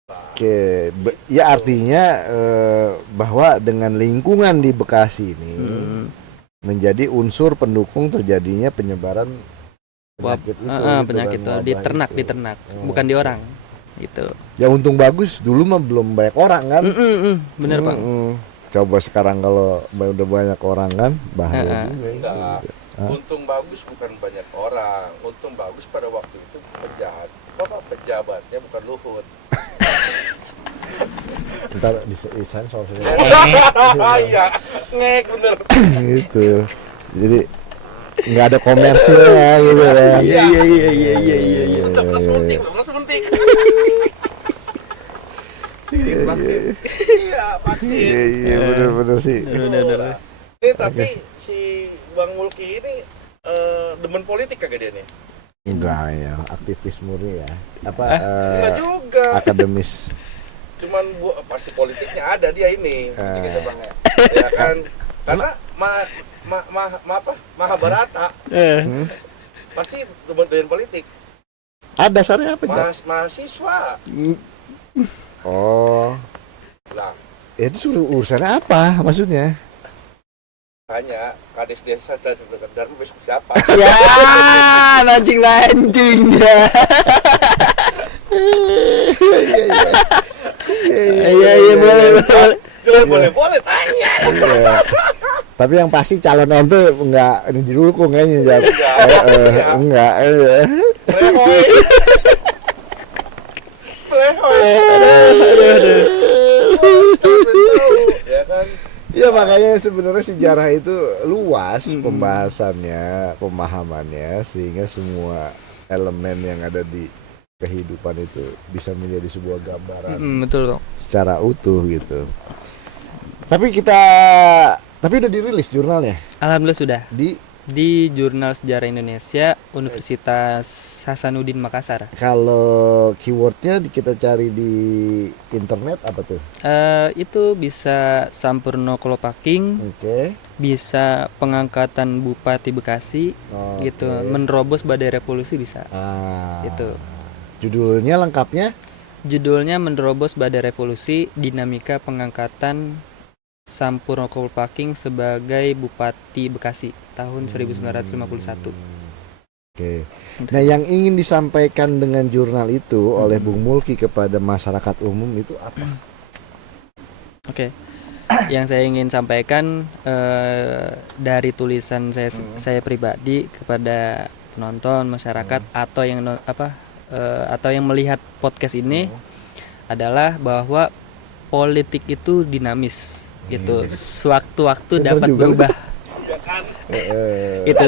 Oke, ya artinya bahwa dengan lingkungan di Bekasi ini menjadi unsur pendukung terjadinya penyebaran penyakit itu. Penyakit itu di ternak, bukan di orang. Gitu. Ya untung bagus dulu mah belum banyak orang kan. Bener Bang. Coba sekarang kalau udah banyak orang kan bahaya juga. Enggak. Untung bagus bukan banyak orang. Untung bagus pada waktu itu pejabatnya bukan Luhut. Ntar desain soal Iya, ngek bener. gitu. Jadi nggak ada komersilnya gitu ya. Iya. Terus penting. Iya, vaksin. Iya, bener sih. Bener. Tapi si Bang Mulki ini demen politik kagak dia nih? Enggak ya, aktivis murni ya. Enggak juga. Akademis. Cuman pasti politiknya ada dia ini. Gitu Bang ya. Ya kan? Karena Mahabharata pasti demen politik. Dasarnya apa ya? Mahasiswa. Oh. Lah, Itu urusannya apa maksudnya? tanya kades desa dan Dharma besok siapa? Ya, mancing ya. Iya, Boleh tanya. Iya. Tapi yang pasti calon itu enggak ini didukung kayaknya jawab. Enggak. Ya kan? Ya makanya sebenarnya sejarah itu luas pembahasannya, pemahamannya sehingga semua elemen yang ada di kehidupan itu bisa menjadi sebuah gambaran betul Bang. secara utuh gitu. Tapi udah dirilis jurnalnya Alhamdulillah sudah di Jurnal Sejarah Indonesia Universitas Hasanuddin Makassar. kalau keywordnya kita cari di internet apa tuh? Itu bisa Sampurno Kolopaking, Oke. bisa pengangkatan Bupati Bekasi, gitu. Menerobos Badai Revolusi bisa. Gitu. Judulnya lengkapnya? Judulnya Menerobos Badai Revolusi, Dinamika Pengangkatan Sampurno Kolopaking sebagai Bupati Bekasi tahun 1951. Oke. Nah, yang ingin disampaikan dengan jurnal itu oleh Bung Mulki kepada masyarakat umum itu apa? Oke. Yang saya ingin sampaikan dari tulisan saya pribadi kepada penonton, masyarakat atau yang melihat podcast ini adalah bahwa politik itu dinamis gitu. Sewaktu-waktu dapat berubah. Itu.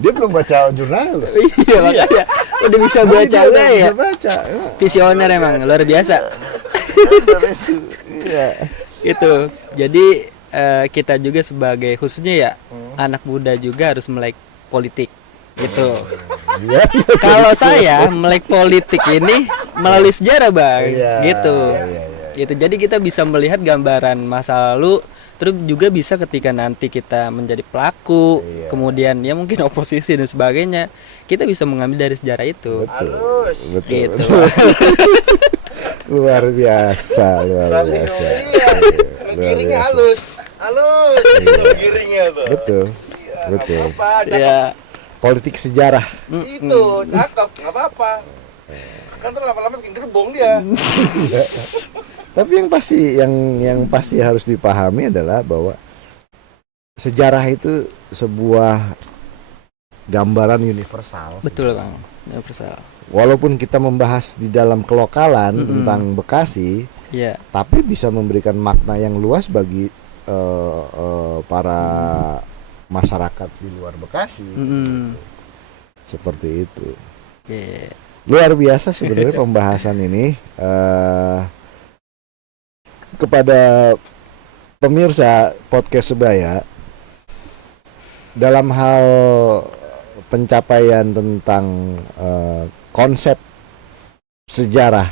Dia belum baca jurnal loh. Iya makanya udah bisa baca enggak ya? Baca. Visioner emang luar biasa. Iya. Itu. Jadi kita juga sebagai khususnya ya anak muda juga harus melek politik gitu. Kalau saya melek politik ini melalui sejarah Bang, gitu. Gitu. Jadi kita bisa melihat gambaran masa lalu, terus juga bisa ketika nanti kita menjadi pelaku, kemudian ya mungkin oposisi dan sebagainya, kita bisa mengambil dari sejarah itu. Betul. Gitu. Luar biasa. Giringnya halus. Giringnya tuh. Betul. Ya. Politik sejarah. Itu cakep, nggak apa-apa. Kan terus lama-lama bikin gerbong dia. Tapi yang pasti harus dipahami adalah bahwa sejarah itu sebuah gambaran universal. Betul Bang, universal. Walaupun kita membahas di dalam kelokalan tentang Bekasi, tapi bisa memberikan makna yang luas bagi para masyarakat di luar Bekasi. Seperti itu. Yeah. Luar biasa sebenarnya pembahasan ini. Kepada pemirsa podcast Sebaya, dalam hal pencapaian tentang konsep sejarah,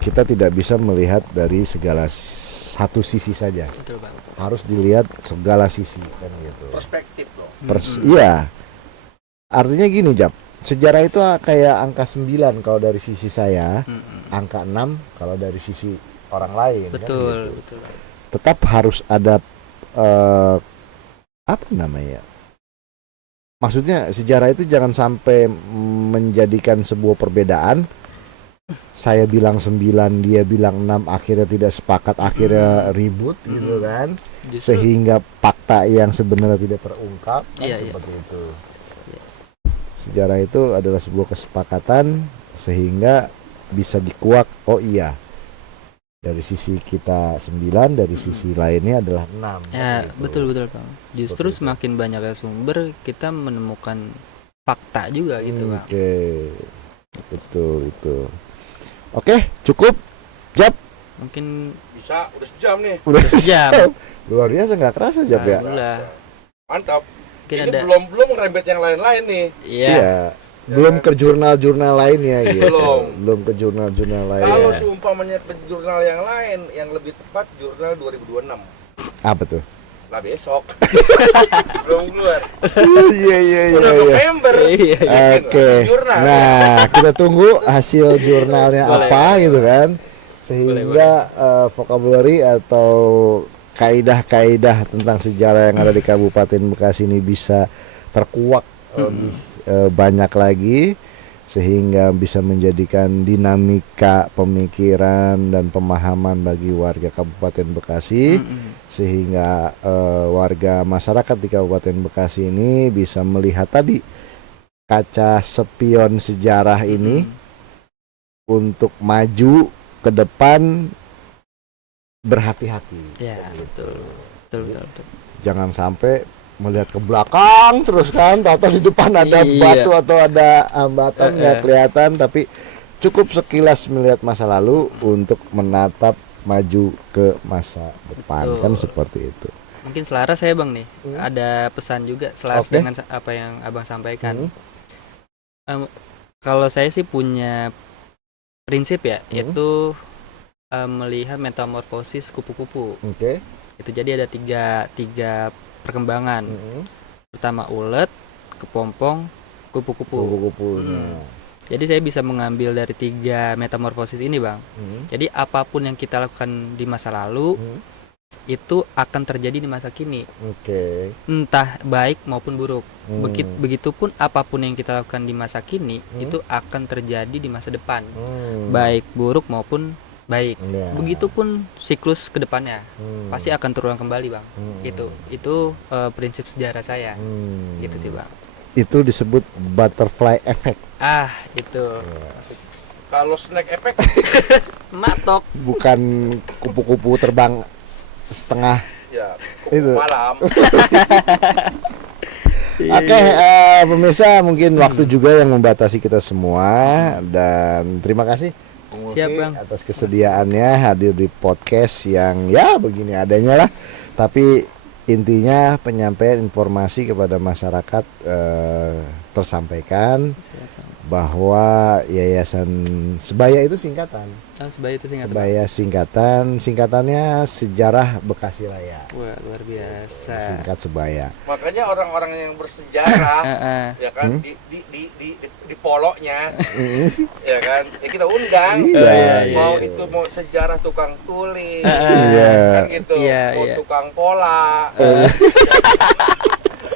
kita tidak bisa melihat dari segala satu sisi saja. Betul, Bang. Harus dilihat segala sisi kan gitu. Perspektif dong. Iya. Artinya gini, Jap. Sejarah itu kayak angka 9 kalau dari sisi saya, angka 6 kalau dari sisi orang lain. Betul, kan gitu. betul. Tetap harus ada apa namanya? Maksudnya sejarah itu jangan sampai menjadikan sebuah perbedaan. Saya bilang 9, dia bilang 6, akhirnya tidak sepakat, akhirnya ribut gitu kan. Justru, Sehingga fakta yang sebenarnya tidak terungkap kan, Iya, seperti itu. Sejarah itu adalah sebuah kesepakatan sehingga bisa dikuak, oh iya, dari sisi kita 9, dari sisi lainnya adalah 6. ya gitu. betul Bang. Justru Seperti itu. semakin banyaknya sumber, kita menemukan fakta juga gitu Bang. Oke, betul itu. Oke, cukup, Jap. Mungkin Bisa, udah sejam nih. Udah sejam. Luar biasa, nggak kerasa, Jap ya. Alhamdulillah. Mantap. Mungkin Ini ada. belum ngerembet yang lain-lain nih. Iya. Iya. Belum ke jurnal-jurnal lainnya gitu. Belum. Belum ke jurnal-jurnnal lain. Kalau seumpamanya ke jurnal yang lain, yang lebih tepat jurnal 2026. Apa tuh? Lah besok. Belum keluar. Iya iya iya. Udah iya. November. Iya, iya. Oke. Jurnal. Nah, kita tunggu hasil jurnalnya Boleh, apa boleh. gitu kan. Sehingga vocabulary atau kaidah-kaidah tentang sejarah yang ada di Kabupaten Bekasi ini bisa terkuak lebih banyak lagi, sehingga bisa menjadikan dinamika pemikiran dan pemahaman bagi warga Kabupaten Bekasi, sehingga warga masyarakat di Kabupaten Bekasi ini bisa melihat tadi kaca spion sejarah ini untuk maju ke depan berhati-hati. Ya, betul. Betul. Jangan sampai melihat ke belakang terus kan, atau di depan ada Iya. batu atau ada hambatan nggak kelihatan, tapi cukup sekilas melihat masa lalu untuk menatap maju ke masa depan. Betul. Kan seperti itu. Mungkin selaras saya Bang nih. Ada pesan juga selaras Oke. dengan apa yang Abang sampaikan. Kalau saya sih punya prinsip ya, yaitu melihat metamorfosis kupu-kupu. Oke. Itu jadi ada tiga perkembangan. Pertama ulet, kepompong, kupu-kupu. Kupu-kupunya. Jadi saya bisa mengambil dari 3 metamorfosis ini Bang. Jadi apapun yang kita lakukan di masa lalu itu akan terjadi di masa kini. Oke. Entah baik maupun buruk. Begitupun apapun yang kita lakukan di masa kini itu akan terjadi di masa depan. Baik buruk maupun baik. Ya. Begitupun siklus kedepannya pasti akan terulang kembali Bang. Itu prinsip sejarah saya. Gitu sih Bang. Itu disebut butterfly effect. Itu Kalau snack effect matok. Bukan kupu-kupu terbang setengah ya itu. malam. Oke, pemirsa, mungkin waktu juga yang membatasi kita semua, dan terima kasih Bung Mulki Siap, Bang. atas kesediaannya hadir di podcast yang ya begini adanya lah, tapi intinya penyampaian informasi kepada masyarakat tersampaikan bahwa Yayasan Sebaya itu singkatan. Sebaya itu singkat. Sebaya singkatannya Sejarah Bekasi Raya. Wah, luar biasa. Singkat Sebaya. Makanya orang-orang yang bersejarah ya kan di poloknya ya kan ya kita undang. Iya, mau iya. itu mau sejarah tukang tulis Iya. kan gitu, Iya, mau iya. tukang pola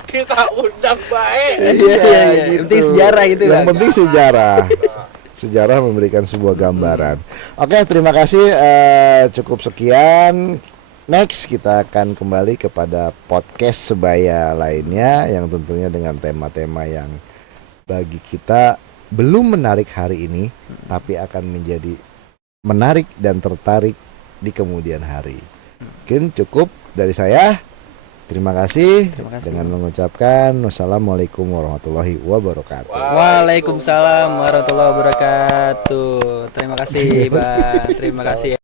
kita undang baik. Iya. Yang penting sejarah gitu, Yang Bang. penting sejarah. Sejarah memberikan sebuah gambaran. Oke, terima kasih. Cukup sekian. Next kita akan kembali kepada podcast Sebaya lainnya yang tentunya dengan tema-tema yang bagi kita belum menarik hari ini, tapi akan menjadi menarik dan tertarik di kemudian hari. Mungkin cukup dari saya. Terima kasih. Terima kasih. Dengan mengucapkan wassalamualaikum warahmatullahi wabarakatuh. Waalaikumsalam warahmatullahi wabarakatuh. Terima kasih, Bang. Terima kasih.